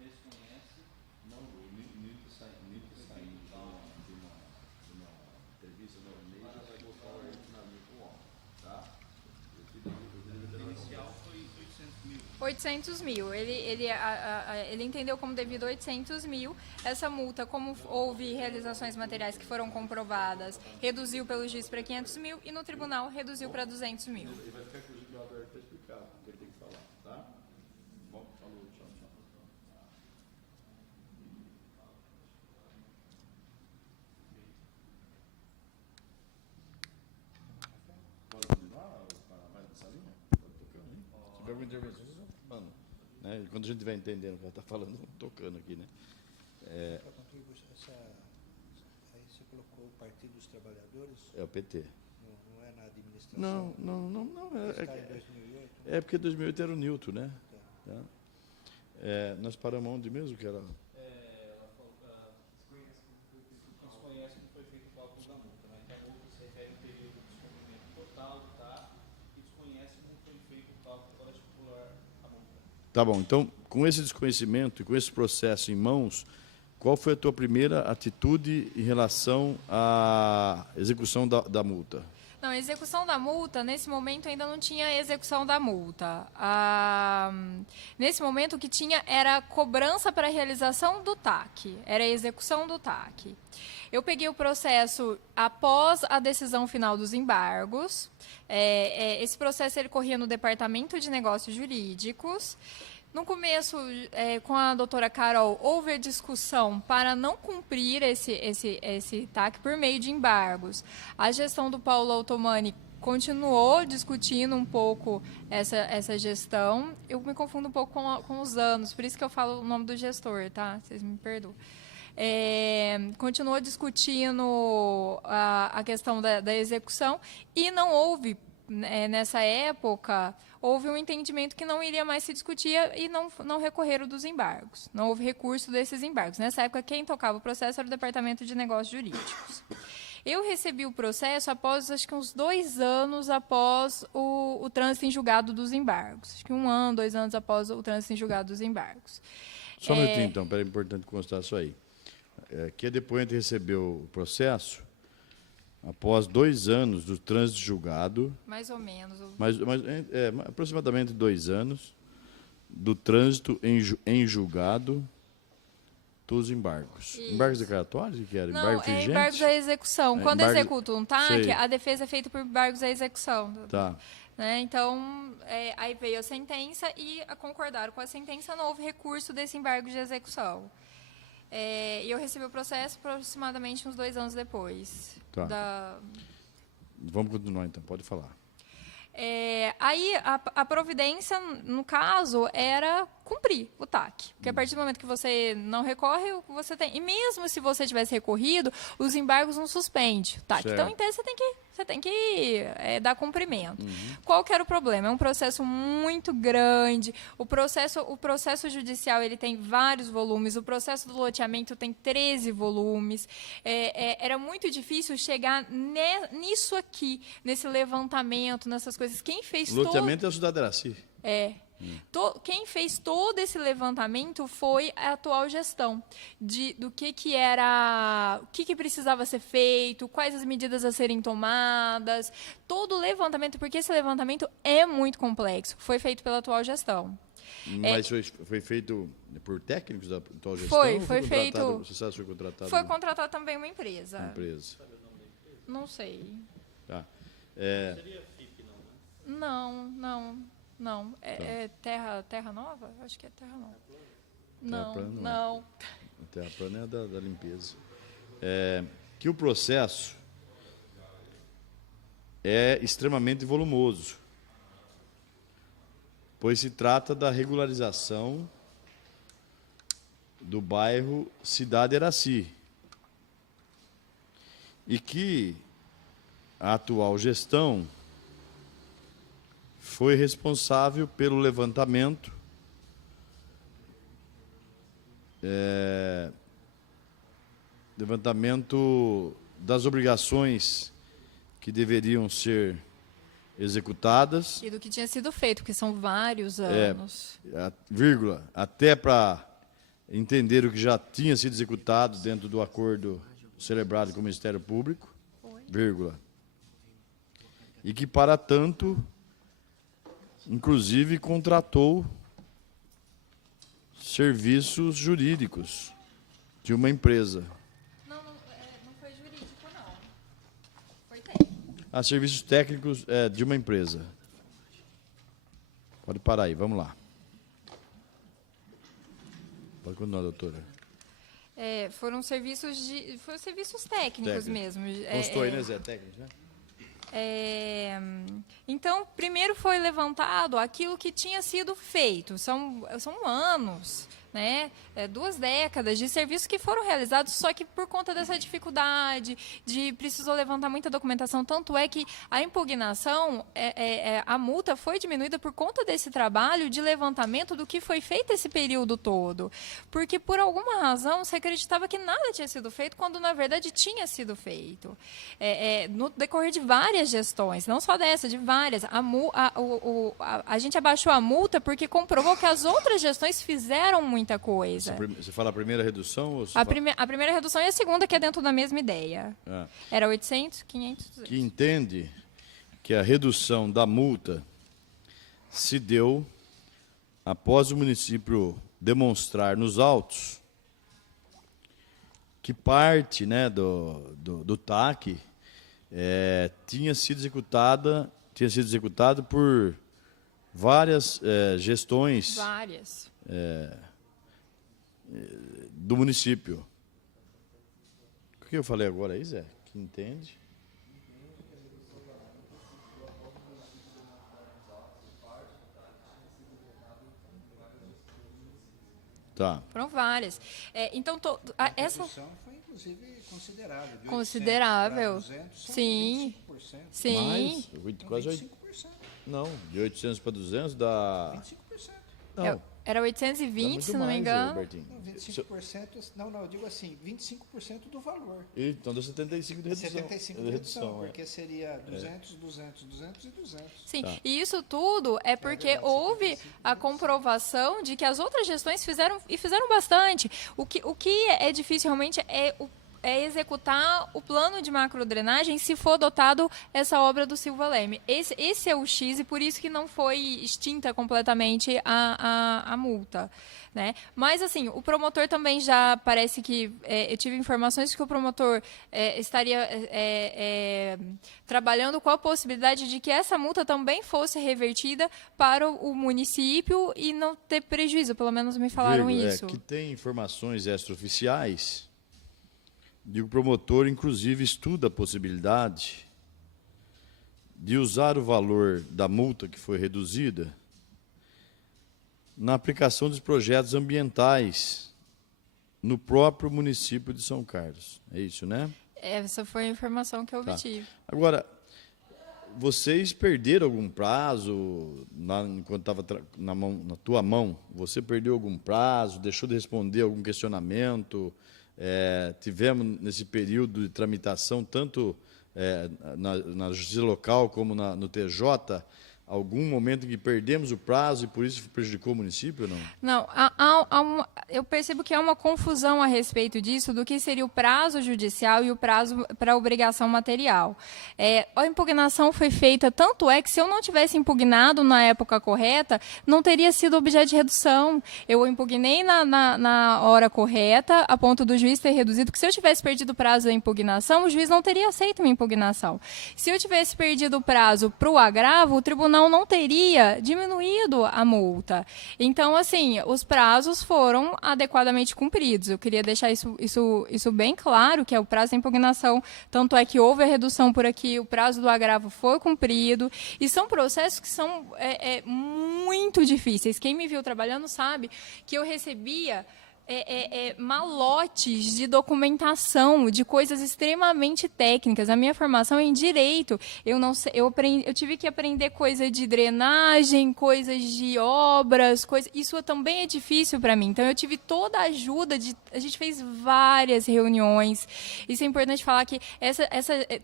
R$800.000. Ele entendeu como devido R$800.000. Essa multa, como houve realizações materiais que foram comprovadas, reduziu pelo juiz para R$500.000 e no tribunal reduziu para R$200.000. Ele vai ficar com o juiz para explicar o que ele tem que falar, tá? Bom, falou, tchau. Pode continuar? Mais nessa linha? Pode tocando, hein? Se tiver alguma intervenção, vocês vão falando. Né? Quando a gente vai entendendo o que ela está falando, vamos tocando aqui, né? Aí você colocou o Partido dos Trabalhadores? É o PT. Não é na administração? Não. Está em 2008? É porque 2008 era o Newton, né? Tá. Nós paramos onde mesmo que era? Desconhece como foi feito o cálculo da multa, né? Então, a multa se refere ao período de descumprimento total, tá? E desconhece como foi feito o cálculo para estipular a multa. Tá bom, então, com esse desconhecimento e com esse processo em mãos, qual foi a tua primeira atitude em relação à execução da multa? Não, execução da multa, nesse momento ainda não tinha execução da multa. Nesse momento o que tinha era cobrança para a realização do TAC, era a execução do TAC. Eu peguei o processo após a decisão final dos embargos. Esse processo ele corria no Departamento de Negócios Jurídicos. No começo, com a doutora Carol, houve a discussão para não cumprir esse TAC por meio de embargos. A gestão do Paulo Altomani continuou discutindo um pouco essa gestão. Eu me confundo um pouco com os anos, por isso que eu falo o nome do gestor, tá? Vocês me perdoam. Continuou discutindo a questão da execução e não houve, nessa época, houve um entendimento que não iria mais se discutir e não recorreram dos embargos. Não houve recurso desses embargos. Nessa época, quem tocava o processo era o Departamento de Negócios Jurídicos. Eu recebi o processo após, acho que uns 2 anos após o trânsito em julgado dos embargos. Acho que 1 ano, 2 anos após o trânsito em julgado dos embargos. Só um minutinho, então, é importante constar isso aí. Que a depoente recebeu o processo após 2 anos do trânsito julgado. Mais ou menos. Aproximadamente 2 anos do trânsito em julgado dos embargos. Isso. Embargos declaratórios? Que era? Não, Embargo vigente? embargos à execução. Quando embargo... executa um TAC, Sei. a defesa é feita por embargos à execução. Tá. Né? Então, aí veio a sentença e concordaram com a sentença, não houve recurso desse embargo de execução. E eu recebi o processo aproximadamente uns 2 anos depois. Tá. Vamos continuar, então. Pode falar. Aí, a providência, no caso, era cumprir o TAC. Porque a partir do momento que você não recorre, você tem... E mesmo se você tivesse recorrido, os embargos não suspendem o TAC. Certo. Então, em tese, você tem que dar cumprimento. Qual que era o problema? É um processo muito grande. O processo judicial ele tem vários volumes. O processo do loteamento tem 13 volumes. Era muito difícil chegar nisso aqui, nesse levantamento, nessas coisas. Quem fez Loteamento é a cidade de Araci. Quem fez todo esse levantamento foi a atual gestão do que era, o que precisava ser feito, quais as medidas a serem tomadas, todo o levantamento, porque esse levantamento é muito complexo, foi feito pela atual gestão. Mas foi feito por técnicos da atual gestão? Foi feito. Você sabe se foi contratado? Foi contratada também uma empresa. Não sei. Tá. Seria FIP, não, né? Não. Terra Nova? Acho que é Terra Nova. Não. A Terra Plana é da limpeza. Que o processo é extremamente volumoso, pois se trata da regularização do bairro Cidade Araci. E que a atual gestão foi responsável pelo levantamento das obrigações que deveriam ser executadas. E do que tinha sido feito, porque são vários anos. Até para entender o que já tinha sido executado dentro do acordo celebrado com o Ministério Público, e que, para tanto, inclusive, contratou serviços jurídicos de uma empresa. Não foi jurídico, não. Foi técnico. Serviços técnicos de uma empresa. Pode parar aí, vamos lá. Pode continuar, doutora. Foram serviços técnicos mesmo. Constou aí, né, Zé? Técnicos, né? Então, primeiro foi levantado aquilo que tinha sido feito. São anos, né? 2 décadas de serviços que foram realizados, só que por conta dessa dificuldade, precisou levantar muita documentação. Tanto é que a impugnação, a multa foi diminuída por conta desse trabalho de levantamento do que foi feito esse período todo. Porque, por alguma razão, se acreditava que nada tinha sido feito, quando, na verdade, tinha sido feito. No decorrer de várias gestões, não só dessa, de várias. A gente abaixou a multa porque comprovou que as outras gestões fizeram muita coisa. Você fala a primeira redução? Ou A primeira redução e a segunda, que é dentro da mesma ideia. Era 800, 500... Que entende que a redução da multa se deu após o município demonstrar nos autos que parte, né, do TAC tinha sido executado por várias gestões Várias. do município. O que eu falei agora aí, Zé? Que entende? Tá. Foram várias. Então, essa... A redução foi, inclusive, considerável. De 800 Considerável. para 200, são Sim. 25%. Sim. Mais? Quase 25%. Não, de 800 para 200 dá... 25%. Não, Era dá 820, muito se não me mais, engano. Bertinho. Não, 25%, não, eu digo assim, 25% do valor. Então deu 75 de redução. 75 de redução, porque seria 200, 200, 200 e 200. Sim, Tá. e isso tudo é porque verdade, houve a comprovação de que as outras gestões fizeram bastante. O que é difícil realmente é executar o plano de macrodrenagem se for adotado essa obra do Silva Leme. Esse é o X e por isso que não foi extinta completamente a multa. Né? Mas, assim, o promotor também já parece que... eu tive informações de que o promotor estaria trabalhando com a possibilidade de que essa multa também fosse revertida para o município e não ter prejuízo. Pelo menos me falaram isso. Que tem informações extraoficiais de que o promotor, inclusive, estuda a possibilidade de usar o valor da multa que foi reduzida na aplicação dos projetos ambientais no próprio município de São Carlos. É isso, né? Essa foi a informação que eu obtive. Agora, vocês perderam algum prazo enquanto estava na tua mão? Você perdeu algum prazo? Deixou de responder algum questionamento? Tivemos nesse período de tramitação, tanto na Justiça Local como no TJ, algum momento em que perdemos o prazo e por isso prejudicou o município ou não? Não, eu percebo que há uma confusão a respeito disso, do que seria o prazo judicial e o prazo para a obrigação material. A impugnação foi feita, tanto é que se eu não tivesse impugnado na época correta, não teria sido objeto de redução. Eu impugnei na hora correta, a ponto do juiz ter reduzido, que se eu tivesse perdido o prazo da impugnação, o juiz não teria aceito minha impugnação. Se eu tivesse perdido o prazo para o agravo, o tribunal não teria diminuído a multa. Então, assim, os prazos foram adequadamente cumpridos. Eu queria deixar isso bem claro, que é o prazo da impugnação, tanto é que houve a redução por aqui, o prazo do agravo foi cumprido, e são processos que são muito difíceis. Quem me viu trabalhando sabe que eu recebia malotes de documentação, de coisas extremamente técnicas. A minha formação é em direito. Eu tive que aprender coisa de drenagem, coisas de obras, isso também é difícil para mim. Então eu tive toda a ajuda, a gente fez várias reuniões. Isso é importante falar que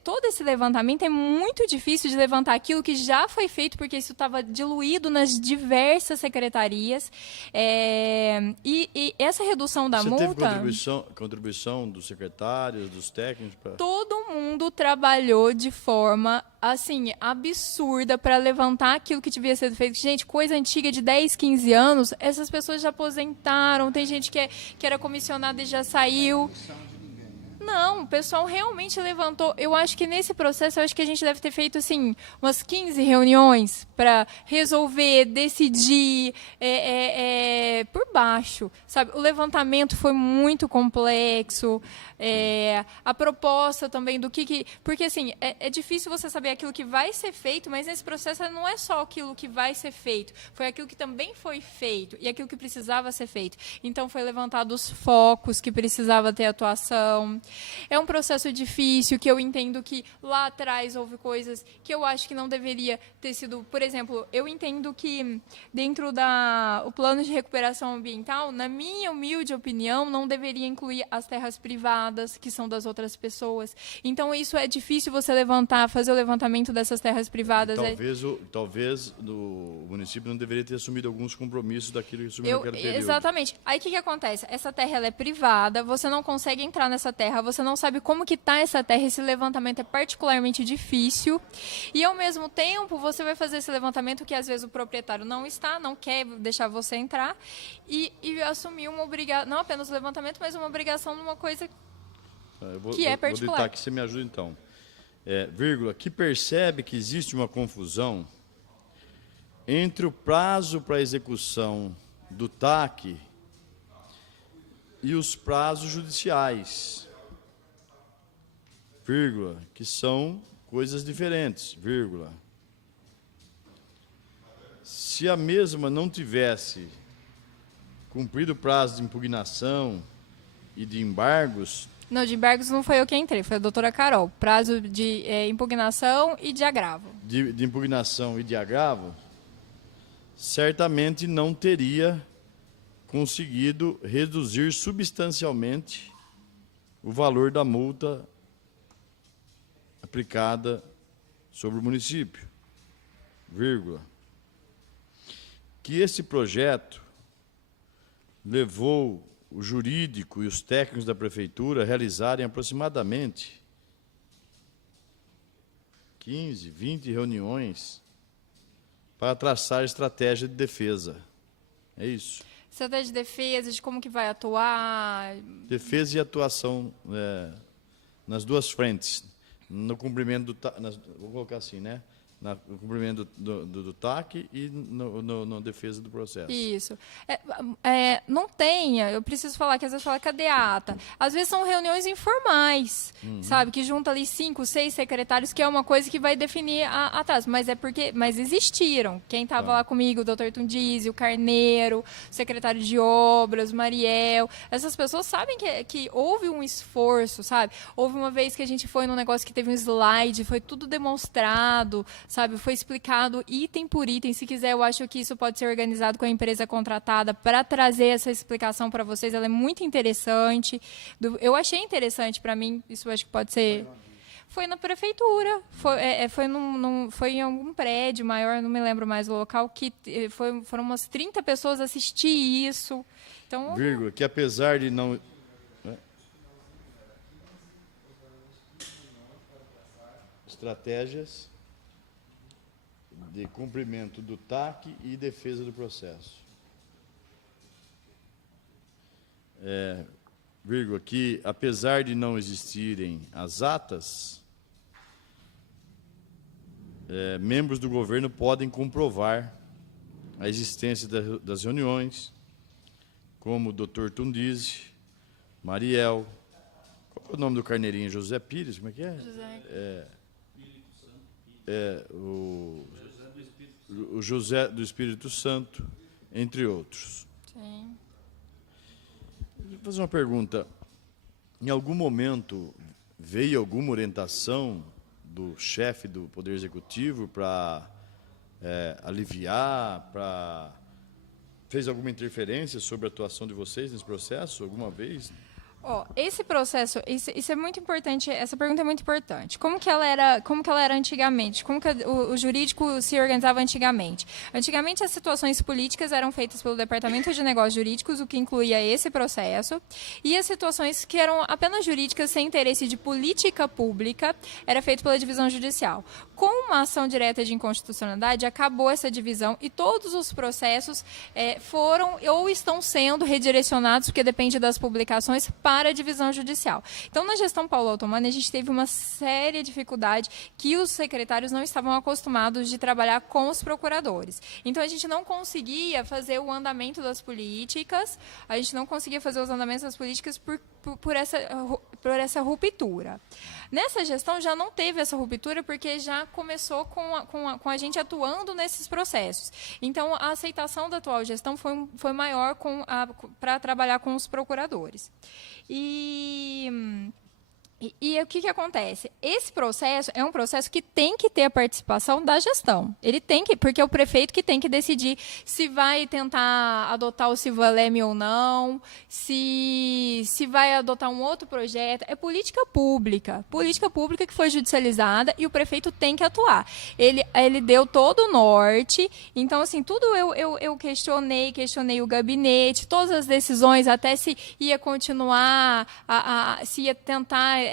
todo esse levantamento é muito difícil de levantar aquilo que já foi feito, porque isso estava diluído nas diversas secretarias. E essa redução da multa... Você teve contribuição dos secretários, dos técnicos? Todo mundo trabalhou de forma, assim, absurda para levantar aquilo que devia ser feito. Gente, coisa antiga de 10, 15 anos, essas pessoas já aposentaram, tem gente que era comissionada e já saiu. Não, o pessoal realmente levantou. Eu acho que nesse processo, a gente deve ter feito, assim, umas 15 reuniões para resolver, decidir por baixo, sabe? O levantamento foi muito complexo. A proposta também do que... Porque, assim, é difícil você saber aquilo que vai ser feito, mas nesse processo não é só aquilo que vai ser feito. Foi aquilo que também foi feito e aquilo que precisava ser feito. Então, foi levantado os focos que precisava ter atuação. É um processo difícil, que eu entendo que lá atrás houve coisas que eu acho que não deveria ter sido... Por exemplo, eu entendo que dentro o plano de recuperação ambiental, na minha humilde opinião, não deveria incluir as terras privadas, que são das outras pessoas. Então, isso é difícil você fazer o levantamento dessas terras privadas. Talvez o município não deveria ter assumido alguns compromissos daquilo que assumiu naquele período. Exatamente. Aí, o que acontece? Essa terra ela é privada, você não consegue entrar nessa terra, você não sabe como que está essa terra, esse levantamento é particularmente difícil. E, ao mesmo tempo, você vai fazer esse levantamento que, às vezes, o proprietário não quer deixar você entrar, e assumir uma obrigação, não apenas o levantamento, mas uma obrigação numa coisa que é particular. Vou ditar aqui, você me ajuda então. Vírgula, que percebe que existe uma confusão entre o prazo para execução do TAC e os prazos judiciais, vírgula, que são coisas diferentes, vírgula. Se a mesma não tivesse cumprido o prazo de impugnação e de embargos... Não, de embargos não foi eu que entrei, foi a doutora Carol. Prazo de impugnação e de agravo. De impugnação e de agravo, certamente não teria conseguido reduzir substancialmente o valor da multa aplicada sobre o município, vírgula. Que esse projeto levou o jurídico e os técnicos da prefeitura a realizarem aproximadamente 15, 20 reuniões para traçar estratégia de defesa. É isso. Estratégia de defesa, de como que vai atuar. Defesa e atuação nas duas frentes. No cumprimento do... vou colocar assim, né? No cumprimento do TAC e na defesa do processo. Isso. Não tenha, eu preciso falar que às vezes fala, cadê a ata? Às vezes são reuniões informais, sabe? Que junta ali 5, 6 secretários, que é uma coisa que vai definir atrás. Mas existiram. Quem estava lá comigo, o doutor Tundizzi, o Carneiro, o secretário de obras, o Mariel, essas pessoas sabem que houve um esforço, sabe? Houve uma vez que a gente foi num negócio que teve um slide, foi tudo demonstrado, sabe, foi explicado item por item. Se quiser, eu acho que isso pode ser organizado com a empresa contratada para trazer essa explicação para vocês. Ela é muito interessante. Eu achei interessante para mim. Isso eu acho que pode ser... Foi na prefeitura. Foi em algum prédio maior, não me lembro mais o local, que foram umas 30 pessoas assistir isso. Então, vírgula, que apesar de não... Estratégias de cumprimento do TAC e defesa do processo. Vírgula, que apesar de não existirem as atas, membros do governo podem comprovar a existência das reuniões, como o doutor Tundizzi, Mariel, qual é o nome do carneirinho? José Pires, como é que é? José. O José do Espírito Santo, entre outros. Sim. Vou fazer uma pergunta. Em algum momento veio alguma orientação do chefe do Poder Executivo para aliviar, fez alguma interferência sobre a atuação de vocês nesse processo, alguma vez? Esse processo, isso é muito importante, essa pergunta é muito importante. Como que ela era antigamente? Como que o jurídico se organizava antigamente? Antigamente, as situações políticas eram feitas pelo Departamento de Negócios Jurídicos, o que incluía esse processo, e as situações que eram apenas jurídicas, sem interesse de política pública, era feito pela divisão judicial. Com uma ação direta de inconstitucionalidade, acabou essa divisão e todos os processos foram ou estão sendo redirecionados, porque depende das publicações, para a divisão judicial. Então, na gestão Paulo Otomani, a gente teve uma séria dificuldade que os secretários não estavam acostumados de trabalhar com os procuradores. Então, a gente não conseguia fazer o andamento das políticas, por essa ruptura. Nessa gestão já não teve essa ruptura, porque já começou com a gente atuando nesses processos. Então, a aceitação da atual gestão foi maior para trabalhar com os procuradores. E E o que, que acontece? Esse processo é um processo que tem que ter a participação da gestão. Ele tem que, porque é o prefeito que tem que decidir se vai tentar adotar o Silva Leme ou não, se vai adotar um outro projeto. É política pública que foi judicializada e o prefeito tem que atuar. Ele deu todo o norte, então, assim, tudo eu questionei o gabinete, todas as decisões, até se ia continuar, se ia tentar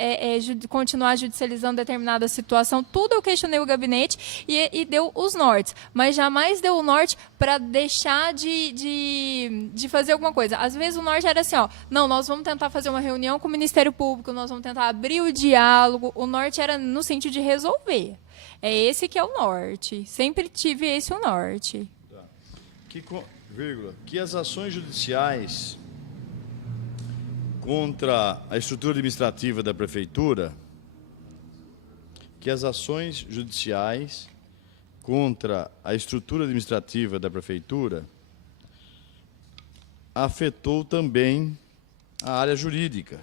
continuar judicializando determinada situação, tudo eu questionei o gabinete e deu os nortes, mas jamais deu o norte para deixar de fazer alguma coisa. Às vezes o norte era assim, ó, não, nós vamos tentar fazer uma reunião com o Ministério Público, nós vamos tentar abrir o diálogo. O norte era no sentido de resolver. É esse que é o norte. Sempre tive esse o norte. Tá. Que as ações judiciais contra a estrutura administrativa da prefeitura, afetou também a área jurídica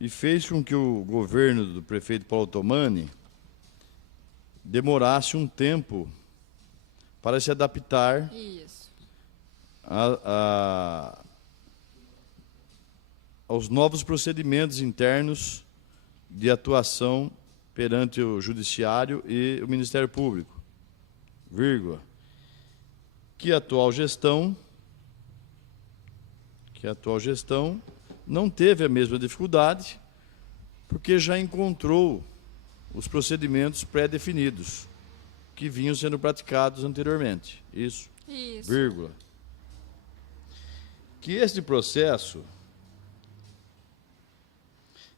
e fez com que o governo do prefeito Paulo Otomani demorasse um tempo para se adaptar Isso. aos novos procedimentos internos de atuação perante o Judiciário e o Ministério Público, que a atual gestão não teve a mesma dificuldade, porque já encontrou os procedimentos pré-definidos que vinham sendo praticados anteriormente. Isso. Que este processo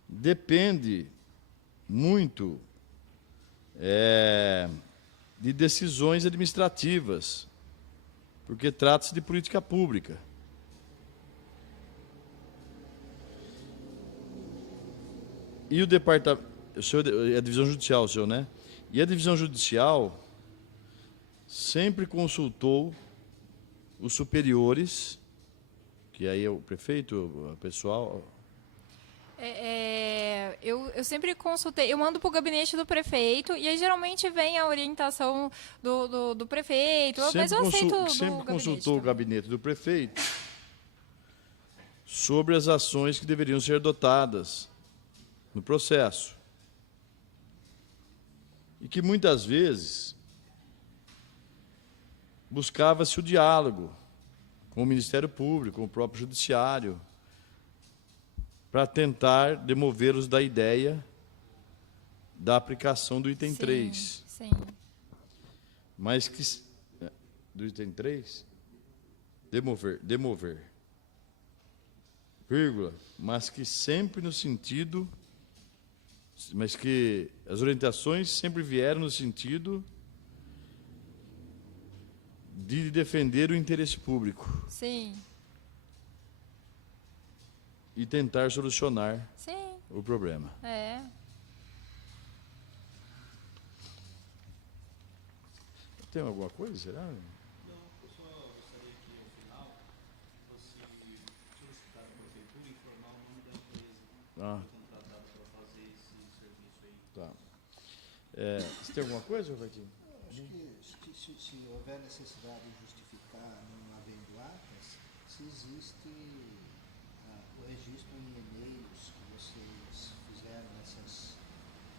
depende muito de decisões administrativas, porque trata-se de política pública. E o departamento, a divisão judicial, né? E a divisão judicial sempre consultou os superiores, que aí é o prefeito, o pessoal. Eu sempre consultei, eu mando para o gabinete do prefeito e aí geralmente vem a orientação do prefeito, mas eu aceito sempre consultou o gabinete do prefeito sobre as ações que deveriam ser adotadas no processo. E que muitas vezes buscava-se o diálogo com o Ministério Público, com o próprio Judiciário, para tentar demovê-los da ideia da aplicação do item 3. Sim. Mas que... Do item 3? Demover. Vírgula. Mas que sempre no sentido... Mas que as orientações sempre vieram no sentido de defender o interesse público. Sim. E tentar solucionar o problema. Tem alguma coisa, será? Não, eu só gostaria que, ao final, fosse solicitar à prefeitura informar o nome da empresa contratada para fazer esse serviço aí. Tá. Você tem alguma coisa, Robertinho? Acho que se houver necessidade de justificar não havendo atas, se existe o registro em e-mails que vocês fizeram nessas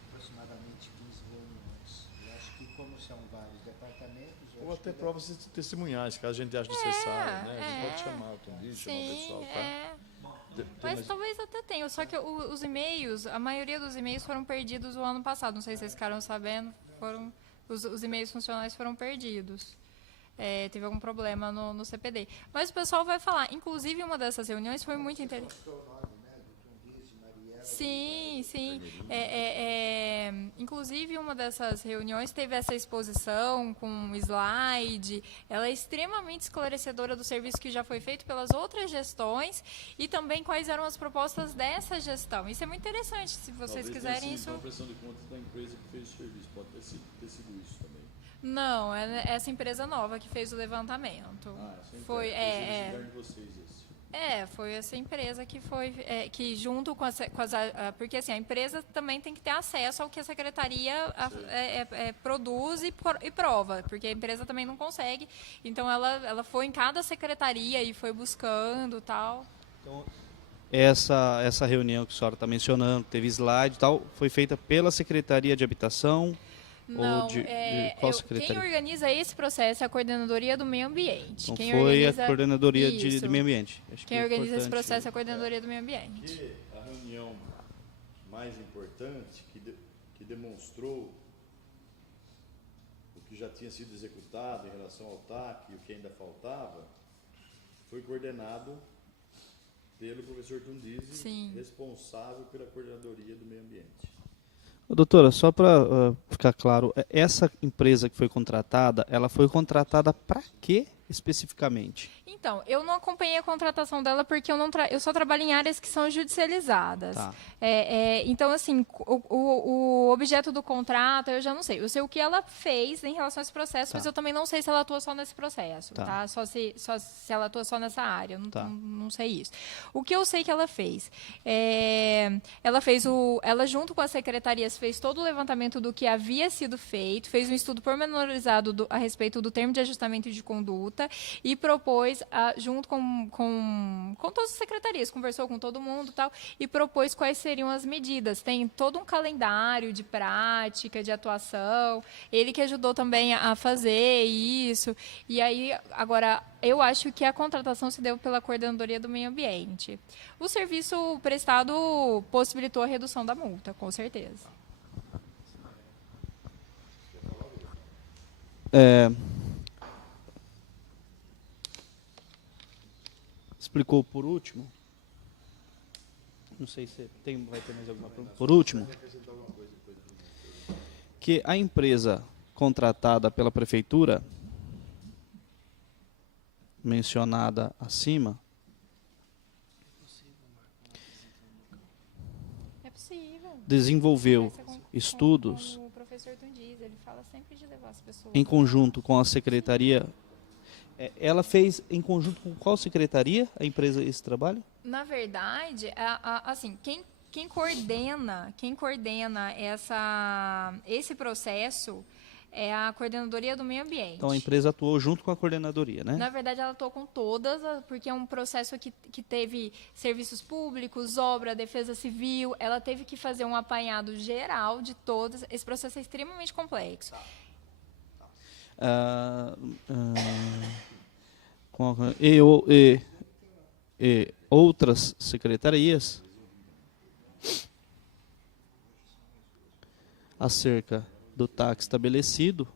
aproximadamente 15 reuniões. Eu acho que, como são vários departamentos... Ou até provas testemunhais, caso a gente ache necessário, né? A gente pode chamar o Tondi, chamar o pessoal. Mas talvez até tenha, só que os e-mails, a maioria dos e-mails foram perdidos o ano passado, não sei se vocês ficaram sabendo, os e-mails funcionais foram perdidos. Teve algum problema no CPD. Mas o pessoal vai falar, inclusive uma dessas reuniões foi muito interessante. Sim. Inclusive, uma dessas reuniões teve essa exposição com um slide. Ela é extremamente esclarecedora do serviço que já foi feito pelas outras gestões e também quais eram as propostas dessa gestão. Isso é muito interessante, se vocês quiserem isso... Talvez tenha sido a pressão de contas da empresa que fez o serviço, pode ter sido isso também. Não, é essa empresa nova que fez o levantamento. Foi. Vocês esse. Foi essa empresa que foi, que junto com porque assim, a empresa também tem que ter acesso ao que a secretaria produz e prova, porque a empresa também não consegue. Então, ela foi em cada secretaria e foi buscando tal. Então, essa reunião que a senhora está mencionando, teve slide e tal, foi feita pela Secretaria de Habitação? Não, ou de qual quem secretaria? organiza esse processo é a Coordenadoria do Meio Ambiente. Então Quem foi organiza, a Coordenadoria isso. de Meio Ambiente. Acho Quem que é organiza esse importante. processo é a Coordenadoria do Meio Ambiente. E a reunião mais importante, que demonstrou o que já tinha sido executado em relação ao TAC e o que ainda faltava, foi coordenado pelo professor Tundisi, Sim. responsável pela Coordenadoria do Meio Ambiente. Ô, doutora, só para ficar claro, essa empresa que foi contratada, ela foi contratada para quê especificamente? Então, eu não acompanhei a contratação dela porque eu só trabalho em áreas que são judicializadas. Tá. Então, assim, o objeto do contrato, eu já não sei. Eu sei o que ela fez em relação a esse processo, Tá. mas eu também não sei se ela atua só nesse processo, Tá. tá? Só se ela atua só nessa área, eu Tá. não sei isso. O que eu sei que ela fez, ela junto com as secretarias fez todo o levantamento do que havia sido feito, fez um estudo pormenorizado a respeito do termo de ajustamento de conduta e propôs, junto com todas as secretarias, conversou com todo mundo e tal, e propôs quais seriam as medidas. Tem todo um calendário de prática, de atuação, ele que ajudou também a fazer isso. E aí, agora, eu acho que a contratação se deu pela Coordenadoria do Meio Ambiente. O serviço prestado possibilitou a redução da multa, com certeza. Explicou por último? Não sei se vai ter mais alguma pergunta. Por último, que a empresa contratada pela prefeitura, mencionada acima, É possível. desenvolveu Conversa com estudos o professor Tundiz, ele fala sempre de levar as pessoas. em conjunto com a secretaria. Ela fez em conjunto com qual secretaria a empresa esse trabalho? Na verdade, assim, quem coordena esse processo é a Coordenadoria do Meio Ambiente. Então a empresa atuou junto com a coordenadoria, né? Na verdade, ela atuou com todas, porque é um processo que teve serviços públicos, obra, defesa civil. Ela teve que fazer um apanhado geral de todas. Esse processo é extremamente complexo. E outras secretarias acerca do TAC estabelecido,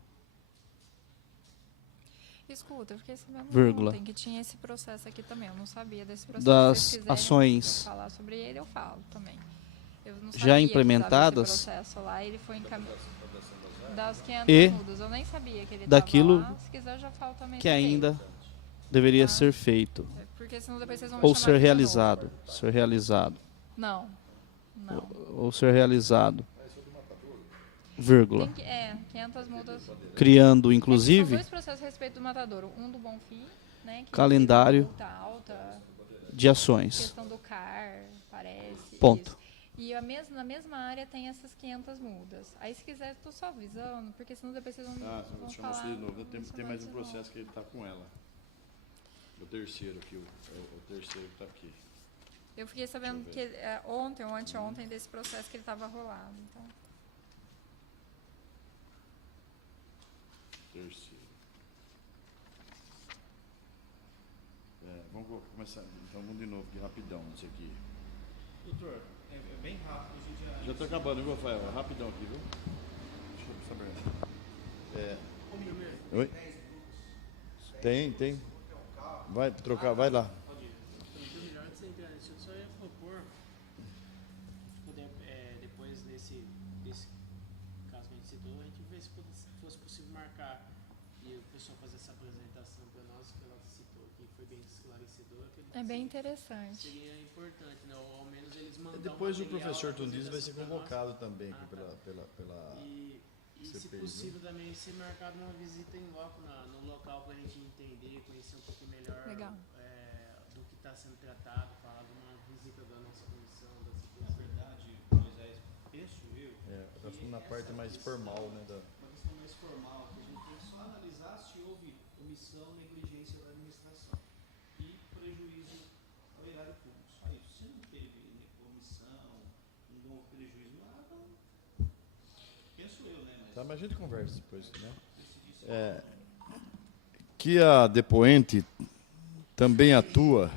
Escuta, eu fiquei sabendo Vírgula. ontem que tinha esse processo aqui também. Eu não sabia desse processo. das Se vocês quiserem ações falar sobre ele, eu falo também. Eu não já sabia que implementadas, esse processo lá, ele foi encaminhado das 500 e mudas. Eu nem sabia que ele daquilo estava lá. Se quiser, eu já falo também. que sobre ainda ele. deveria Tá. ser feito Porque senão depois vocês vão me ou chamar ser aqui de realizado, ser realizado, novo. Não. ou ser realizado, vírgula, Tem que, 500 mudas. criando São inclusive dois processos a respeito do matadouro. Um do Bonfim, né? Que Calendário. teve uma multa alta, de ações. questão do CAR, parece. Ponto. Isso. E na mesma área tem essas 500 mudas. Aí, se quiser, estou só avisando, porque senão depois vocês vão Chama falar. você de novo. Tem chamar mais um de novo. processo que ele está com ela. O terceiro aqui, o terceiro que está aqui. Eu fiquei sabendo que ontem ou anteontem desse processo que ele estava rolado. Então. Terceiro. Vamos começar. Então vamos de novo aqui, rapidão, isso aqui. Doutor, é bem rápido, a gente Já está acabando, viu, Rafael? Rapidão aqui, viu? Deixa eu saber. Oi? Tem. Vai trocar, vai lá. Eu só ia propor, depois desse caso que a gente citou, a gente ver se fosse possível marcar e o pessoal fazer essa apresentação para nós, que ela citou aqui, foi bem esclarecedor. É bem interessante. Seria importante, né? Ou ao menos eles mandam. Depois o professor Tundis vai ser convocado também aqui pela E se CPI, possível também ser marcado uma visita em loco no local para a gente entender, conhecer um pouquinho melhor Legal. do que está sendo tratado, falar de uma visita da nossa comissão, da Na CPC. verdade, Moisés, penso eu. Nós estamos na parte mais formal, né? Uma questão mais formal, que a gente tem que só analisar se houve omissão, negligência da administração e prejuízo ao erário público. Só isso. Se não teve omissão, não houve prejuízo, nada, penso eu, né? Tá, mas a gente conversa depois, né? Que a depoente também atua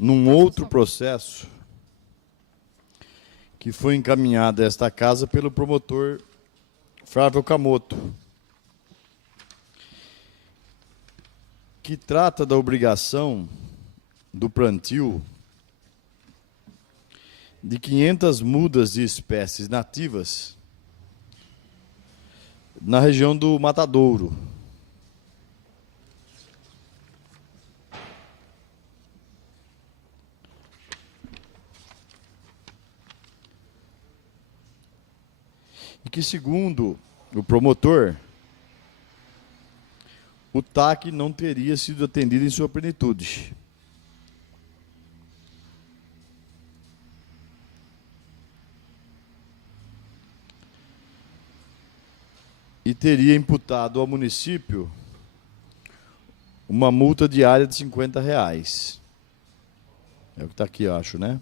num outro processo que foi encaminhado a esta casa pelo promotor Flávio Camoto, que trata da obrigação do plantio de 500 mudas de espécies nativas na região do Matadouro. E que, segundo o promotor, o TAC não teria sido atendido em sua plenitude. E teria imputado ao município uma multa diária de R$50. É o que está aqui, eu acho, né?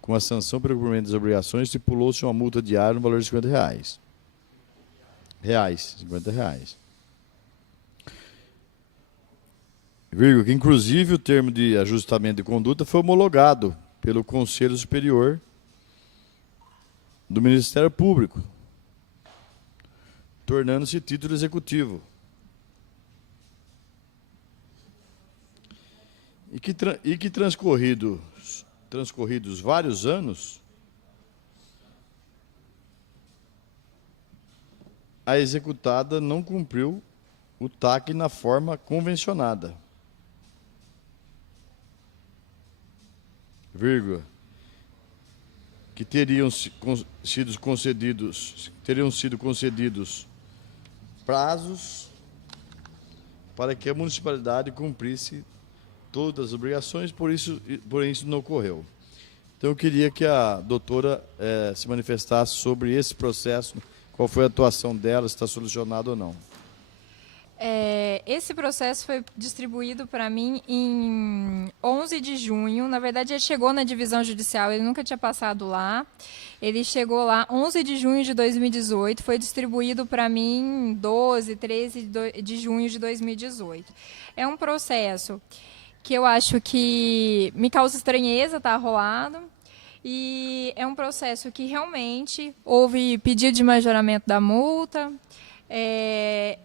Com a sanção pelo cumprimento das obrigações, estipulou-se uma multa diária no valor de R$50. R$50. Vírgula, que inclusive o termo de ajustamento de conduta foi homologado pelo Conselho Superior do Ministério Público, tornando-se título executivo. E que transcorridos vários anos, a executada não cumpriu o TAC na forma convencionada. Vírgula, que teriam sido concedidos prazos para que a municipalidade cumprisse todas as obrigações, porém isso não ocorreu. Então eu queria que a doutora se manifestasse sobre esse processo, qual foi a atuação dela, se está solucionado ou não. Esse processo foi distribuído para mim em 11 de junho. Na verdade, ele chegou na divisão judicial, ele nunca tinha passado lá. Ele chegou lá 11 de junho de 2018, foi distribuído para mim 12, 13 de junho de 2018. É um processo que eu acho que me causa estranheza estar arrolado. E é um processo que realmente houve pedido de majoramento da multa.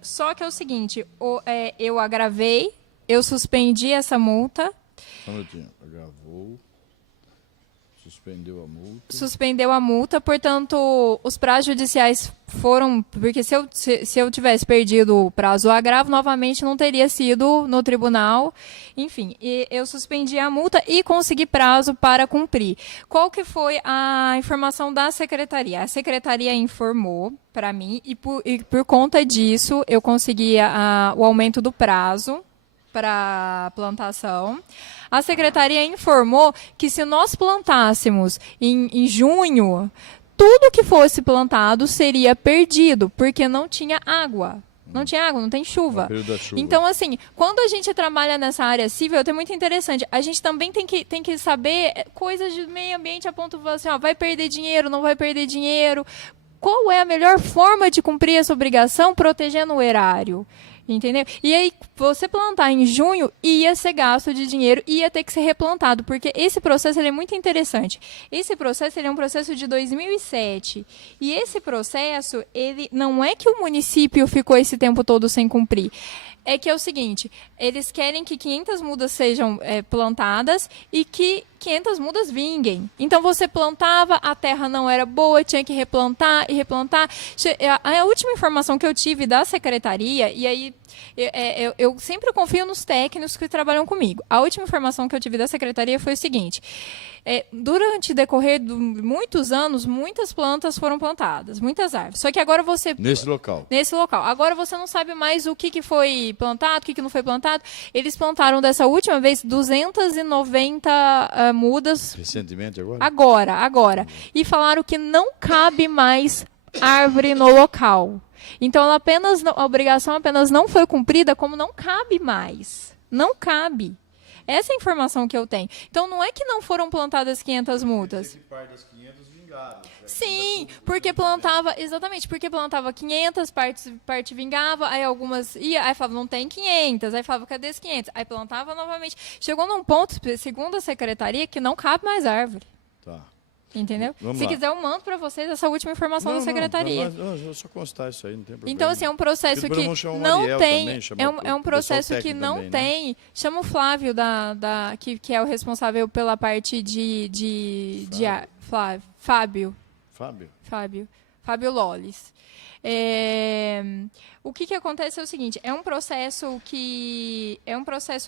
Só que é o seguinte, eu agravei, eu suspendi essa multa. Só um minutinho, agravou, suspendeu a multa. Suspendeu a multa, portanto, os prazos judiciais foram... Porque se eu tivesse perdido o prazo, o agravo novamente não teria sido no tribunal. Enfim, eu suspendi a multa e consegui prazo para cumprir. Qual que foi a informação da secretaria? A secretaria informou para mim e por conta disso eu consegui o aumento do prazo para plantação. A secretaria informou que se nós plantássemos em junho, tudo que fosse plantado seria perdido, porque não tinha água. Não tinha água, não tem chuva. Então, assim, quando a gente trabalha nessa área civil, é muito interessante. A gente também tem que saber coisas de meio ambiente a ponto de falar assim, vai perder dinheiro, não vai perder dinheiro. Qual é a melhor forma de cumprir essa obrigação protegendo o erário? Entendeu? E aí, você plantar em junho, ia ser gasto de dinheiro, ia ter que ser replantado, porque esse processo ele é muito interessante. Esse processo ele é um processo de 2007. E esse processo, ele não é que o município ficou esse tempo todo sem cumprir. É que é o seguinte, eles querem que 500 mudas sejam plantadas e que 500 mudas vinguem. Então, você plantava, a terra não era boa, tinha que replantar e replantar. A última informação que eu tive da secretaria, e aí Eu sempre confio nos técnicos que trabalham comigo. A última informação que eu tive da secretaria foi o seguinte: durante o decorrer de muitos anos, muitas plantas foram plantadas, muitas árvores. Só que agora você... Nesse local. Nesse local. Agora você não sabe mais o que foi plantado, o que não foi plantado. Eles plantaram dessa última vez 290 mudas. Recentemente agora? Agora. E falaram que não cabe mais árvore no local. Então a obrigação apenas não foi cumprida, como não cabe mais. Não cabe. Essa é a informação que eu tenho. Então não é que não foram plantadas 500 mudas. Parte das 500 vingaram. Sim, porque plantava, exatamente, porque plantava 500, parte vingava, aí algumas ia, aí falava, não tem 500, aí falava, cadê as 500? Aí plantava novamente. Chegou num ponto, segundo a secretaria, que não cabe mais árvore. Tá. Entendeu? Vamos Se lá. quiser, eu mando para vocês essa última informação da secretaria. Não, só constar isso aí, não tem problema. Então, assim, é um processo Porque que depois vamos chamar o não Ariel tem. também, chamar É um o processo pessoal que técnico não também, né? tem. Chama o Flávio, que é o responsável pela parte Fábio Lollis. O que acontece é o seguinte: é um processo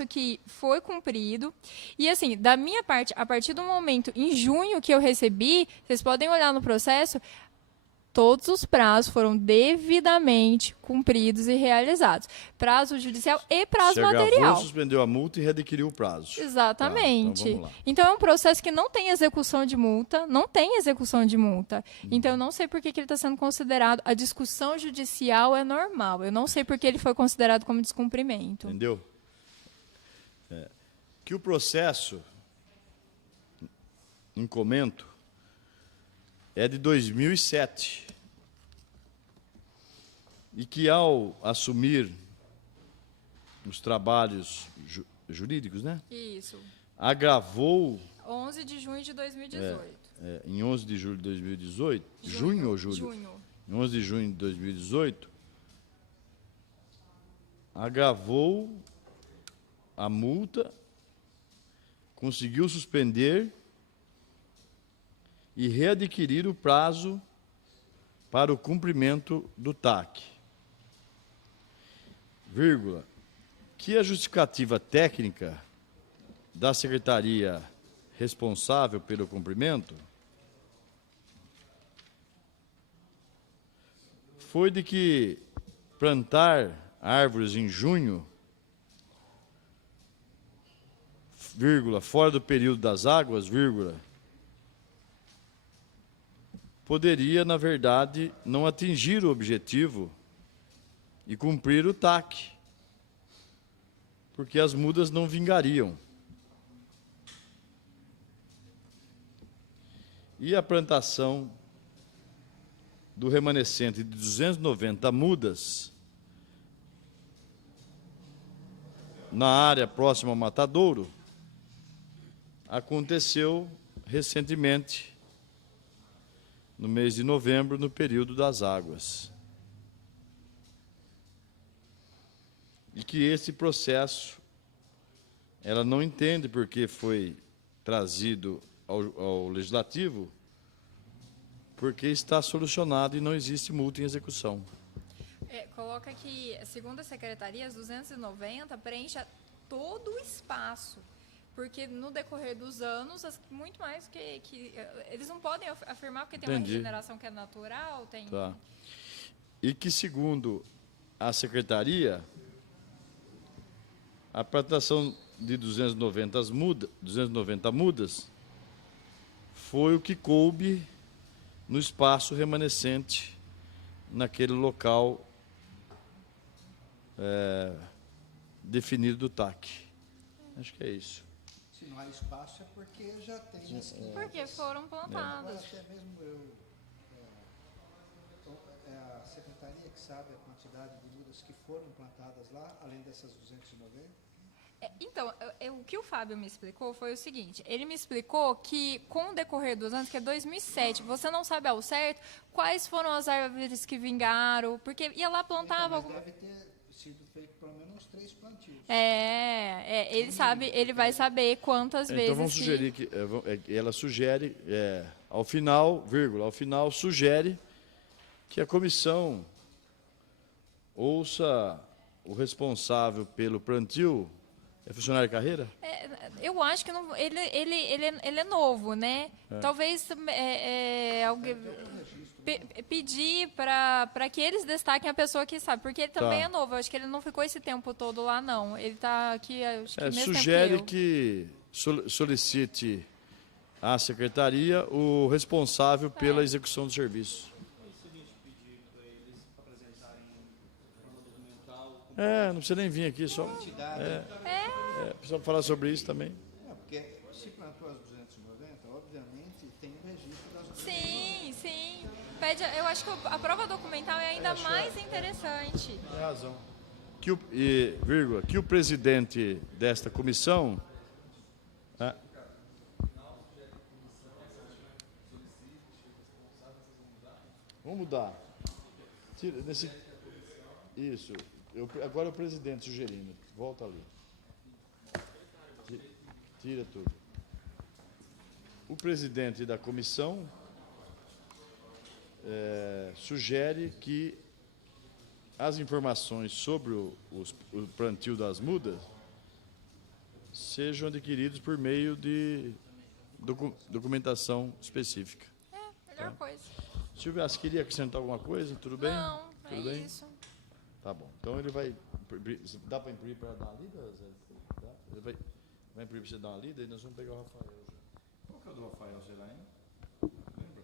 que foi cumprido, e assim, da minha parte, a partir do momento em junho que eu recebi, vocês podem olhar no processo, todos os prazos foram devidamente cumpridos e realizados. Prazo judicial e prazo material. Suspendeu a multa e readquiriu o prazo. Exatamente. Tá, então vamos lá. Então é um processo que não tem execução de multa, Então eu não sei por que ele está sendo considerado. A discussão judicial é normal. Eu não sei por que ele foi considerado como descumprimento. Entendeu? Que o processo em comento é de 2007 e que, ao assumir os trabalhos jurídicos, né, Isso. agravou 11 de junho de 2018. em 11 de julho de 2018, junho ou julho? Junho. Em 11 de junho de 2018, agravou a multa, conseguiu suspender e readquirir o prazo para o cumprimento do TAC. Vírgula, que a justificativa técnica da secretaria responsável pelo cumprimento foi de que plantar árvores em junho, vírgula, fora do período das águas, vírgula, poderia, na verdade, não atingir o objetivo e cumprir o TAC, porque as mudas não vingariam. E a plantação do remanescente de 290 mudas na área próxima ao matadouro aconteceu recentemente, no mês de novembro, no período das águas. E que esse processo, ela não entende porque foi trazido ao Legislativo, porque está solucionado e não existe multa em execução. Coloca que, segundo a secretaria, as 290 preencha todo o espaço. Porque no decorrer dos anos, muito mais que eles não podem afirmar, porque tem uma regeneração que é natural. Tá. E que, segundo a secretaria, a plantação de 290 mudas foi o que coube no espaço remanescente naquele local definido do TAC. Acho que é isso. Se não há espaço é porque já tem as 500. Porque foram plantadas. Agora, até mesmo a secretaria que sabe a quantidade de mudas que foram plantadas lá, além dessas 290? Então, o que o Fábio me explicou foi o seguinte: ele me explicou que, com o decorrer dos anos, que é 2007, você não sabe ao certo quais foram as árvores que vingaram, porque ia lá, plantava... Então, mas deve ter sido feito pelo menos uns 3 plantios. Ele vai saber quantas vezes... Então vamos sugerir que... ela sugere, ao final, sugere que a comissão ouça o responsável pelo plantio é funcionário de carreira? Eu acho que não, ele é novo, né? Talvez alguém pedir para que eles destaquem a pessoa que sabe, porque ele também Tá. é novo. Eu acho que ele não ficou esse tempo todo lá, não. Ele está aqui, acho que mesmo Sugere tempo que eu. que solicite à secretaria o responsável pela execução do serviço. Não precisa nem vir aqui, só precisa falar sobre isso também. Porque se plantou as 290, obviamente tem o registro das outras. Sim. Eu acho que a prova documental é ainda mais interessante. Tem razão. Que o presidente desta comissão... Vamos mudar. Isso. Agora é o presidente sugerindo. Volta ali. Tira tudo. O presidente da comissão sugere que as informações sobre o plantio das mudas sejam adquiridos por meio de documentação específica. Melhor coisa. Silvia, você queria acrescentar alguma coisa? Tudo bem? Não, Tudo é bem? isso. Tá bom. Então ele vai... Dá para imprimir para dar uma lida, Zé? Dá? Ele vai imprimir para você dar uma lida e nós vamos pegar o Rafael já. Qual que é o do Rafael, será, hein? Lembra?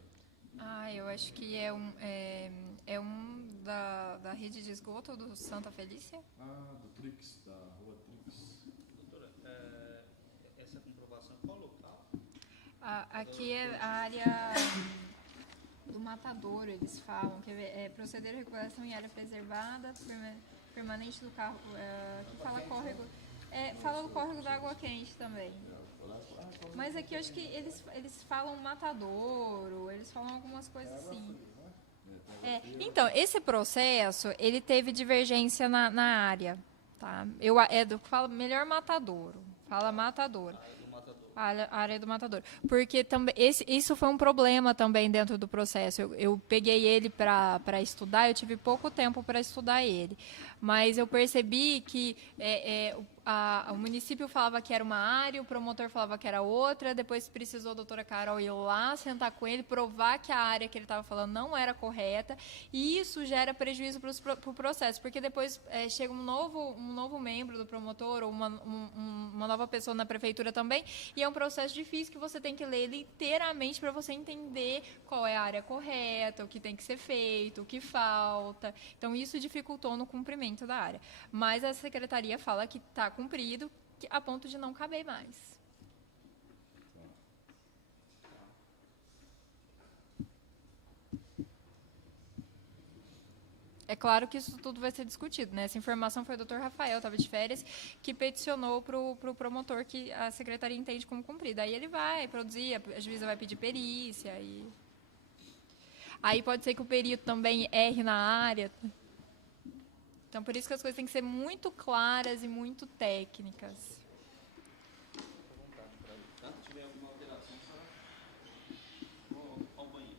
Eu acho que é um da rede de esgoto do Santa Felícia. Do Trix, da rua Trix. Doutora, essa comprovação é qual local? Aqui é a área do matadouro, eles falam, que é proceder à recuperação em área preservada, permanente do carro, que fala córrego, fala do córrego da água quente também. Mas aqui eu acho que eles falam matadouro, eles falam algumas coisas assim. Então, esse processo, ele teve divergência na área, tá? Fala melhor matadouro, fala matadouro. A área do matador. Porque também isso foi um problema também dentro do processo. Eu peguei ele para estudar, eu tive pouco tempo para estudar ele. Mas eu percebi que o município falava que era uma área, o promotor falava que era outra, depois precisou a doutora Carol ir lá, sentar com ele, provar que a área que ele estava falando não era correta, e isso gera prejuízo para o processo, porque depois chega um novo membro do promotor, ou uma nova pessoa na prefeitura também, e é um processo difícil que você tem que ler ele inteiramente para você entender qual é a área correta, o que tem que ser feito, o que falta. Então, isso dificultou no cumprimento da área. Mas a secretaria fala que está cumprido a ponto de não caber mais. É claro que isso tudo vai ser discutido, né? Essa informação foi o Dr. Rafael, estava de férias, que peticionou para o promotor que a secretaria entende como cumprida. Aí ele vai produzir, a juíza vai pedir perícia. Aí pode ser que o perito também erre na área. Então, por isso que as coisas têm que ser muito claras e muito técnicas. Se tiver alguma alteração, ao banheiro.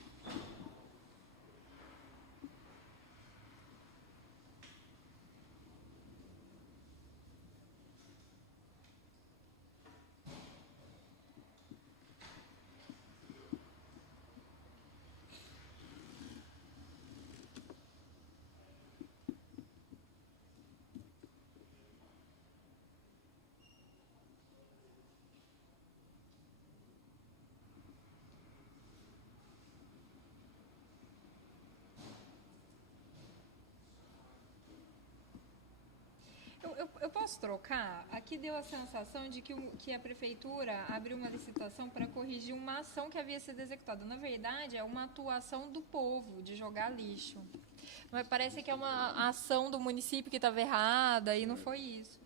Eu posso trocar? Aqui deu a sensação de que a prefeitura abriu uma licitação para corrigir uma ação que havia sido executada. Na verdade, é uma atuação do povo de jogar lixo. Mas parece que é uma ação do município que estava errada e não foi isso.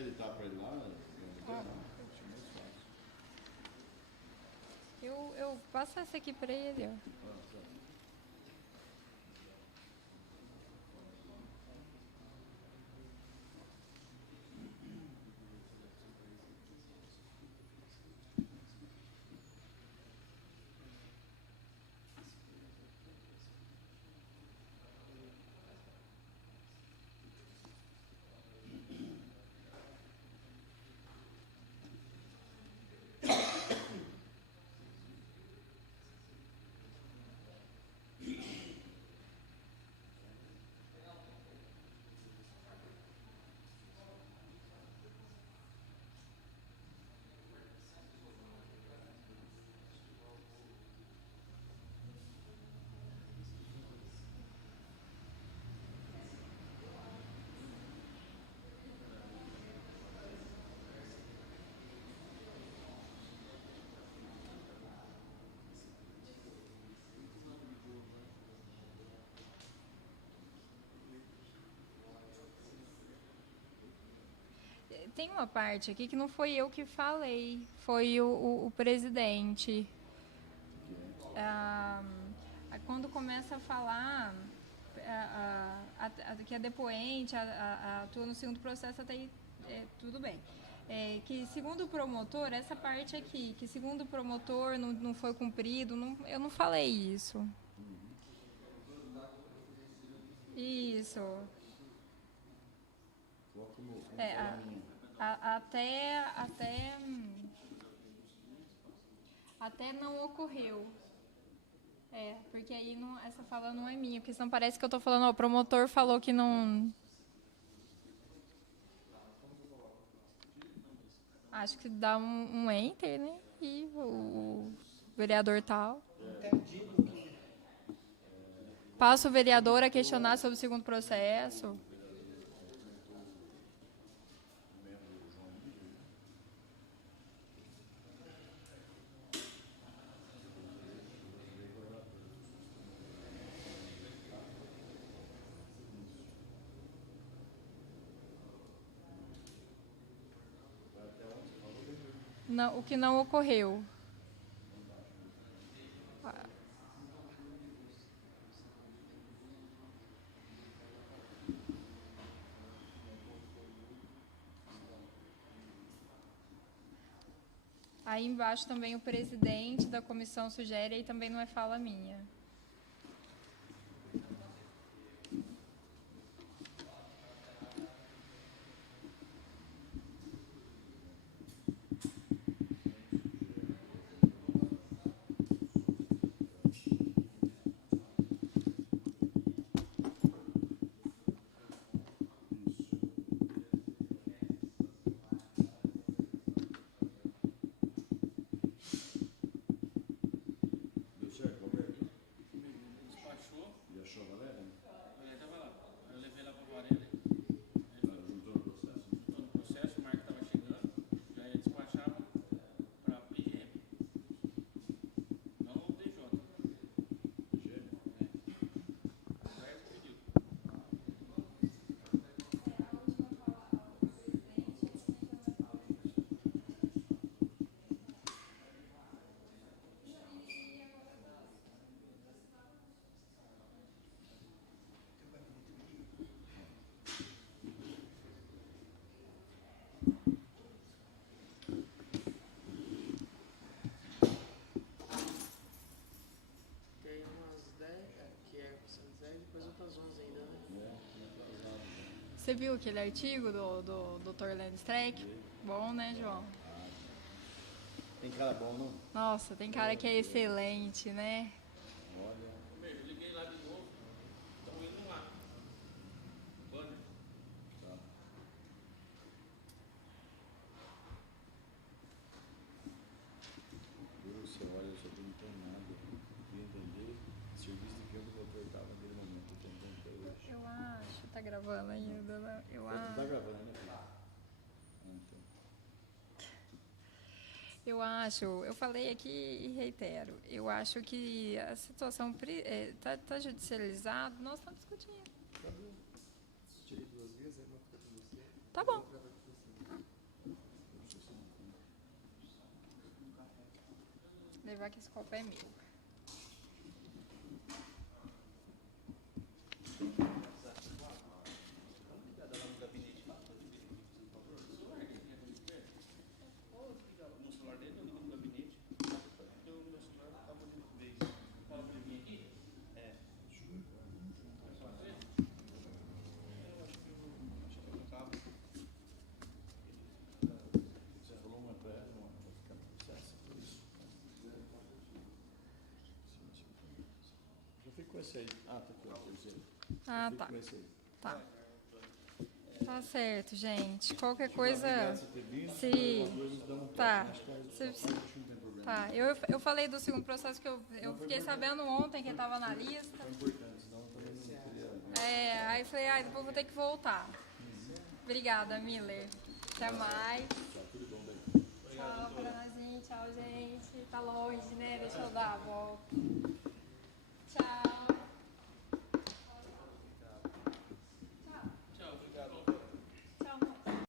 acreditar para ele lá, Eu passo essa aqui para ele, ó. Tem uma parte aqui que não foi eu que falei, foi o presidente. Quando começa a falar que a depoente atua no segundo processo, até aí tudo bem. Que segundo o promotor, essa parte aqui, que segundo o promotor não foi cumprido, eu não falei isso. Isso. Até não ocorreu. Porque aí essa fala não é minha, porque senão parece que eu estou falando, ó, o promotor falou que não. Acho que dá um enter, né? E o vereador tal. Passa o vereador a questionar sobre o segundo processo. Não, o que não ocorreu. Aí embaixo também o presidente da comissão sugere, aí também não é fala minha. Você viu aquele artigo do Dr. Lenny Streck? Bom, né, João? Tem cara bom, não? Nossa, tem cara que é excelente, né? Olha. Eu liguei lá de novo, estão indo lá. Banner. Tá. Você olha, eu só não entendo nada. Eu queria entender o serviço de que o doutor estava naquele momento. Eu estou entendendo até hoje. Eu acho. Tá gravando ainda, né? Eu Não acho. está gravando, né, filho? Então. Eu acho, eu falei aqui e reitero, eu acho que a situação está judicializada, nós estamos discutindo. Tirei 2 vezes, aí uma fica com você. Tá bom. Outra vai com você. que esse copo é meu. Eu fico com esse aí. Ah, tá aqui, ó. Ah, tá. Com esse aí. Tá. Tá certo, gente. Qualquer coisa. Obrigado por ter vindo. Se. Nos dá um toque. Tá. Acho que Se- acho que não tem problema. Tá. Eu falei do segundo processo que eu fiquei sabendo ontem que estava na lista. É importante, senão também não teria. Aí eu falei, depois eu vou ter que voltar. Obrigada, Miller. Até mais.